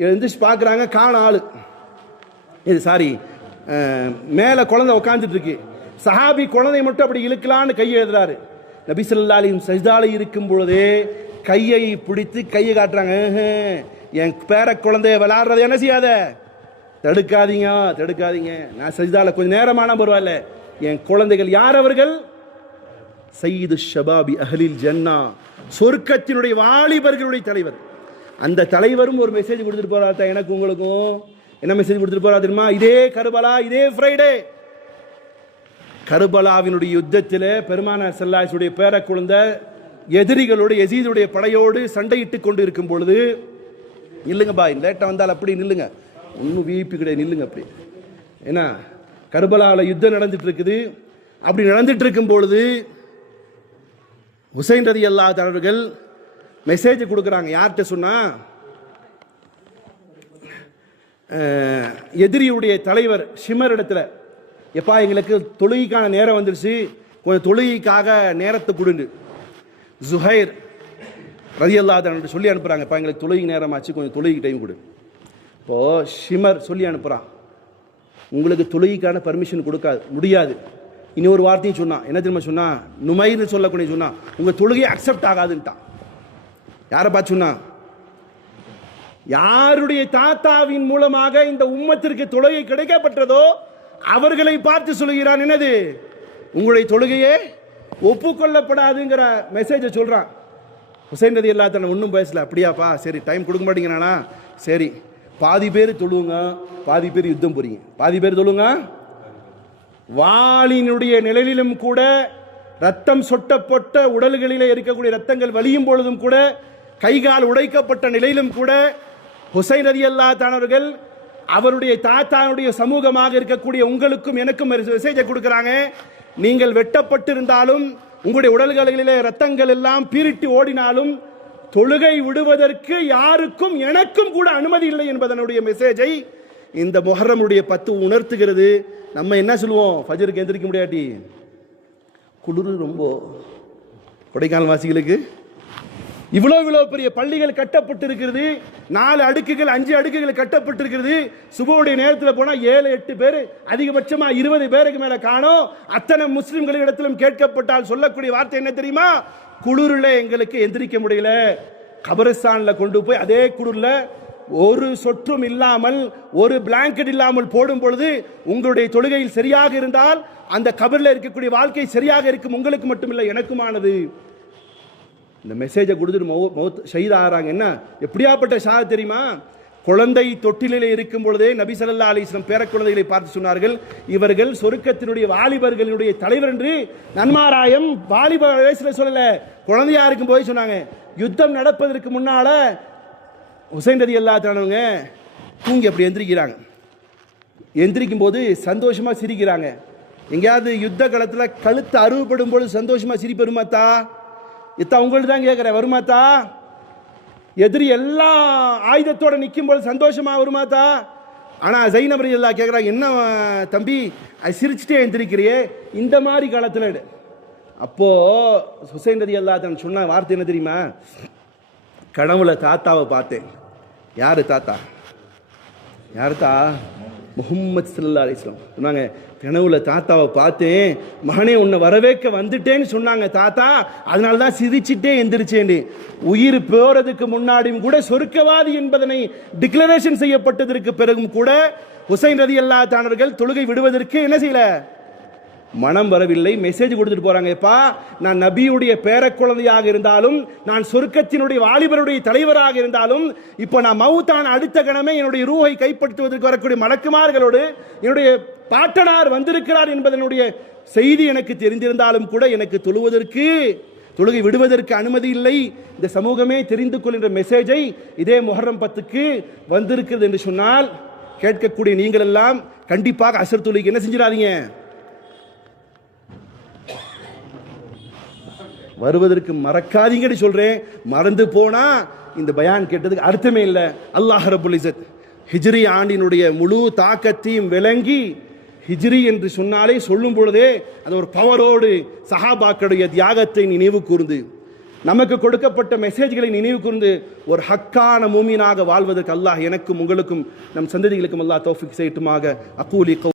எழுந்திரிச்சு பார்க்குறாங்க, காண ஆள். இது சாரி, மேலே குழந்தை உட்காந்துட்டு இருக்கு. சஹாபி குழந்தை மட்டும் அப்படி இழுக்கலான்னு கையை எழுதுறாரு. நபி ஸல்லல்லாஹு அலைஹி வஸல்லம் சஜ்தால இருக்கும் பொழுதே கையை பிடித்து கையை காட்டுறாங்க. என் பேர குழந்தைய விளையாடுறது என்ன செய்யாத, தடுக்காதீங்க. நான் சஜ்தால கொஞ்சம் நேரமான பரவாயில்ல. என் குழந்தைகள் யார்? அவர்கள் சய்யிது ஷபாபி அஹ்லில் ஜன்னா, சொர்க்கத்தினுடைய வாலிபர்களுடைய தலைவர். அந்த தலைவரும் ஒரு மெசேஜ் கொடுத்துட்டு போறாரு எனக்கு உங்களுக்கும். என்ன மெசேஜ் கொடுத்துட்டு போறா தெரியுமா? இதே கர்பலா, இதே ஃப்ரைடே கர்பலாவினுடைய யுத்தத்தில் பெருமானார் ஸல்லல்லாஹு அலைஹி வஸல்லம் பேர குழந்தை எதிரிகளோடு யசீதுடைய படையோடு சண்டையிட்டு கொண்டு இருக்கும் பொழுது, நில்லுங்க பாய், லேட்டாக வந்தால் அப்படி நில்லுங்க, ஒன்றும் விஐபி கிடையாது, நில்லுங்க அப்படி. ஏன்னா கர்பலாவில் யுத்தம் நடந்துட்டு இருக்குது. அப்படி நடந்துட்டு இருக்கும் பொழுது ஹுசைன் ரலியல்லாஹு தஆலா அவர்கள் மெசேஜ் கொடுக்குறாங்க. யார்கிட்ட சொன்னா, எதிரியுடைய தலைவர் ஷிமர் இடத்துல, எப்பா எங்களுக்கு தொழுகைக்கான நேரம் வந்துருச்சு, கொஞ்சம் தொழுகைக்காக நேரத்தை கொடுண்டு. ஜுஹைர் ரலியல்லாஹு தஆலா சொல்லி அனுப்புகிறாங்க, இப்போ எங்களுக்கு தொழுகை நேரம் ஆச்சு, கொஞ்சம் தொழுகைக்கு டைம் கொடு. இப்போது ஷிமர் சொல்லி அனுப்புகிறான், உங்களுக்கு தொழுகைக்கான பர்மிஷன் கொடுக்க முடியாது, இன்னொரு வார்த்தையும் சொன்னான். என்ன தெரியுமா சொன்னா? நுமைர்னு சொல்லக்கூடிய சொன்னா உங்க தொழுகை அக்செப்ட் ஆகாதுன்ட்டான். யாரை பார்த்து சொன்னா? யாருடைய தாத்தாவின் மூலமாக இந்த உம்மத்திற்கு தொழுகை கிடைக்கப்பட்டதோ அவர்களை பார்த்து சொல்கிறான். என்னது? உங்களுடைய தொழுகையே ஒப்புக்கொள்ளப்படாதுங்கிற மெசேஜை சொல்றான். ஹுசைன் ரலியல்லாஹு தஆலா ஒன்றும் பேசல. அப்படியாப்பா, சரி டைம் கொடுக்க மாட்டீங்கண்ணா, சரி பாதி பேர் தொழுவுங்க, பாதி பேர் யுத்தம் புரியுங்க, பாதி பேர் தொழுங்க. வாளினுடைய நிழலிலும் கூட ரத்தம் சொட்டப்பட்ட உடல்களிலே இருக்கக்கூடிய ரத்தங்கள் வலியும் பொழுதும் கூட கைகால் உடைக்கப்பட்ட நிலையிலும் கூட ஹுசைன் ரலியல்லாஹு தஆலா அவர்கள் அவருடைய தாத்தாவுடைய சமூகமாக இருக்கக்கூடிய உங்களுக்கும் எனக்கும் மெசேஜை கொடுக்கிறாங்க. நீங்கள் வெட்டப்பட்டிருந்தாலும் உங்களுடைய உடல்களிலே ரத்தங்கள் எல்லாம் பீரிட்டு ஓடினாலும் தொழுகை விடுவதற்கு யாருக்கும் எனக்கும் கூட அனுமதி இல்லை என்பதனுடைய மெசேஜை இந்த முஹர்ரமுடைய 10 உணர்த்துகிறது. நம்ம என்ன சொல்லுவோம்? ஃபஜருக்கு எந்திரிக்க முடியாட்டி குளிர் ரொம்ப. கொடைக்கானல் வாசிகளுக்கு இவ்வளோ பெரிய பள்ளிகள் கட்டப்பட்டிருக்கிறது, 4 அடுக்குகள் 5 அடுக்குகள் கட்டப்பட்டிருக்கிறது. சுபவுடைய நேரத்தில் போனால் 7-8 பேர், அதிகபட்சமா 20 பேருக்கு மேல காணோம். அத்தனை முஸ்லிம்களின் இடத்திலும் கேட்கப்பட்டால் சொல்லக்கூடிய வார்த்தை என்ன தெரியுமா? குளிரில் எங்களுக்கு எந்திரிக்க முடியல. கபரஸ்தான்ல கொண்டு போய் அதே குளிர்ல ஒரு சொற்றும் இல்லாமல் ஒரு பிளாங்கெட் இல்லாமல் போடும் பொழுது உங்களுடைய தொழுகையில் சரியாக இருந்தால் அந்த கபரில் இருக்கக்கூடிய வாழ்க்கை சரியாக இருக்கும். உங்களுக்கு மட்டுமில்லை, எனக்குமானது. இந்த மெசேஜை கொடுத்துட்டு ஷஹீத் ஆகிறாங்க. என்ன எப்படியாப்பட்ட ஷஹாதத் தெரியுமா? குழந்தை தொட்டிலே இருக்கும் பொழுதே நபி ஸல்லல்லாஹு அலைஹி வஸல்லம் பேர குழந்தைகளை பார்த்து சொன்னார்கள், இவர்கள் சொர்க்கத்தினுடைய வாலிபர்களுடைய தலைவர் என்று. நன்மாராயம் வாலிப வயசுல சொல்லல, குழந்தையா இருக்கும் போய் சொன்னாங்க. யுத்தம் நடப்பதற்கு முன்னால ஹுசைன் ரலியல்லாஹு தஆலா தூங்கி அப்படி எந்திரிக்கிறாங்க. எந்திரிக்கும் போது சந்தோஷமா சிரிக்கிறாங்க. எங்கேயாவது யுத்த காலத்தில் கழுத்து அறுவப்படும் பொழுது சந்தோஷமா சிரிப்பு வருமாத்தா? இத்த உங்கள்ட்ட தான் கேட்குறேன், வருமாத்தா? எதிரி எல்லா ஆயுதத்தோட நிற்கும் போது சந்தோஷமா வருமாத்தா? ஆனால் ஜைனப் ரலியல்லாஹு கேட்குறாங்க, என்ன தம்பி சிரிச்சுட்டே எந்திரிக்கிறியே, இந்த மாதிரி காலத்தில். அப்போ ஹுசைன் ரலியல்லாஹு தஆலா சொன்ன வார்த்தை என்ன தெரியுமா? கனவுல தாத்தாவை பார்த்தேன். யாரு தாத்தா? யாருத்தா? முஹம்மது ஸல்லல்லாஹு அலைஹி வஸல்லம் சொன்னாங்க, கனவுல தாத்தாவை பார்த்தேன், மகனே உன்னை வரவேற்க வந்துட்டேன்னு சொன்னாங்க தாத்தா, அதனால தான் சிரிச்சிட்டே எந்திரிச்சேன். உயிர் போறதுக்கு முன்னாடியும் கூட சொர்க்கவாதி என்பதனை டிக்ளரேஷன் செய்யப்பட்டதற்கு பிறகும் கூட ஹுசைன் ரலியல்லாஹு தஆலா அவர்கள் தொழுகை விடுவதற்கு என்ன செய்யல? மனம் வரவில்லை. மெசேஜ் கொடுத்துட்டு போறாங்க, எப்பா நான் நபியுடைய பேர குழந்தையாக இருந்தாலும், நான் சொர்க்கத்தினுடைய வாலிபருடைய தலைவராக இருந்தாலும், இப்போ நான் மவுத்தான அடுத்த கணமே என்னுடைய ரூஹை கைப்பற்றுவதற்கு வரக்கூடிய மலக்குமார்களோடு என்னுடைய பாட்டனார் வந்திருக்கிறார் என்பதனுடைய செய்தி எனக்கு தெரிந்திருந்தாலும் கூட எனக்கு தொழுகை விடுவதற்கு அனுமதி இல்லை. இந்த சமூகமே தெரிந்து கொள்கின்ற மெசேஜை இதே முஹர்ரம் 10க்கு வந்திருக்கிறது என்று சொன்னால் கேட்கக்கூடிய நீங்கள் எல்லாம் கண்டிப்பாக அசர் தொழுகை என்ன செஞ்சிடாதீங்க, வருவதற்கு மறக்காதீங்கன்னு சொல்றேன். மறந்து போனா இந்த பயான் கேட்டதுக்கு அர்த்தமே இல்லை. அல்லாஹ் ரப்புல் இஸ்ஸத் ஹிஜ்ரி ஆண்டினுடைய முழு தாக்கத்தையும் விளங்கி, ஹிஜ்ரி என்று சொன்னாலே சொல்லும் பொழுதே அது ஒரு பவரோடு சஹாபாக்களுடைய தியாகத்தை நினைவு கூர்ந்து, நமக்கு கொடுக்கப்பட்ட மெசேஜ்களை நினைவு கூர்ந்து ஒரு ஹக்கான மூமினாக வாழ்வதற்கு அல்லாஹ் எனக்கும் உங்களுக்கும் நம் சந்ததிகளுக்கும் அல்லாஹ் தௌஃபீக் செய்யட்டுமாக. அகூலி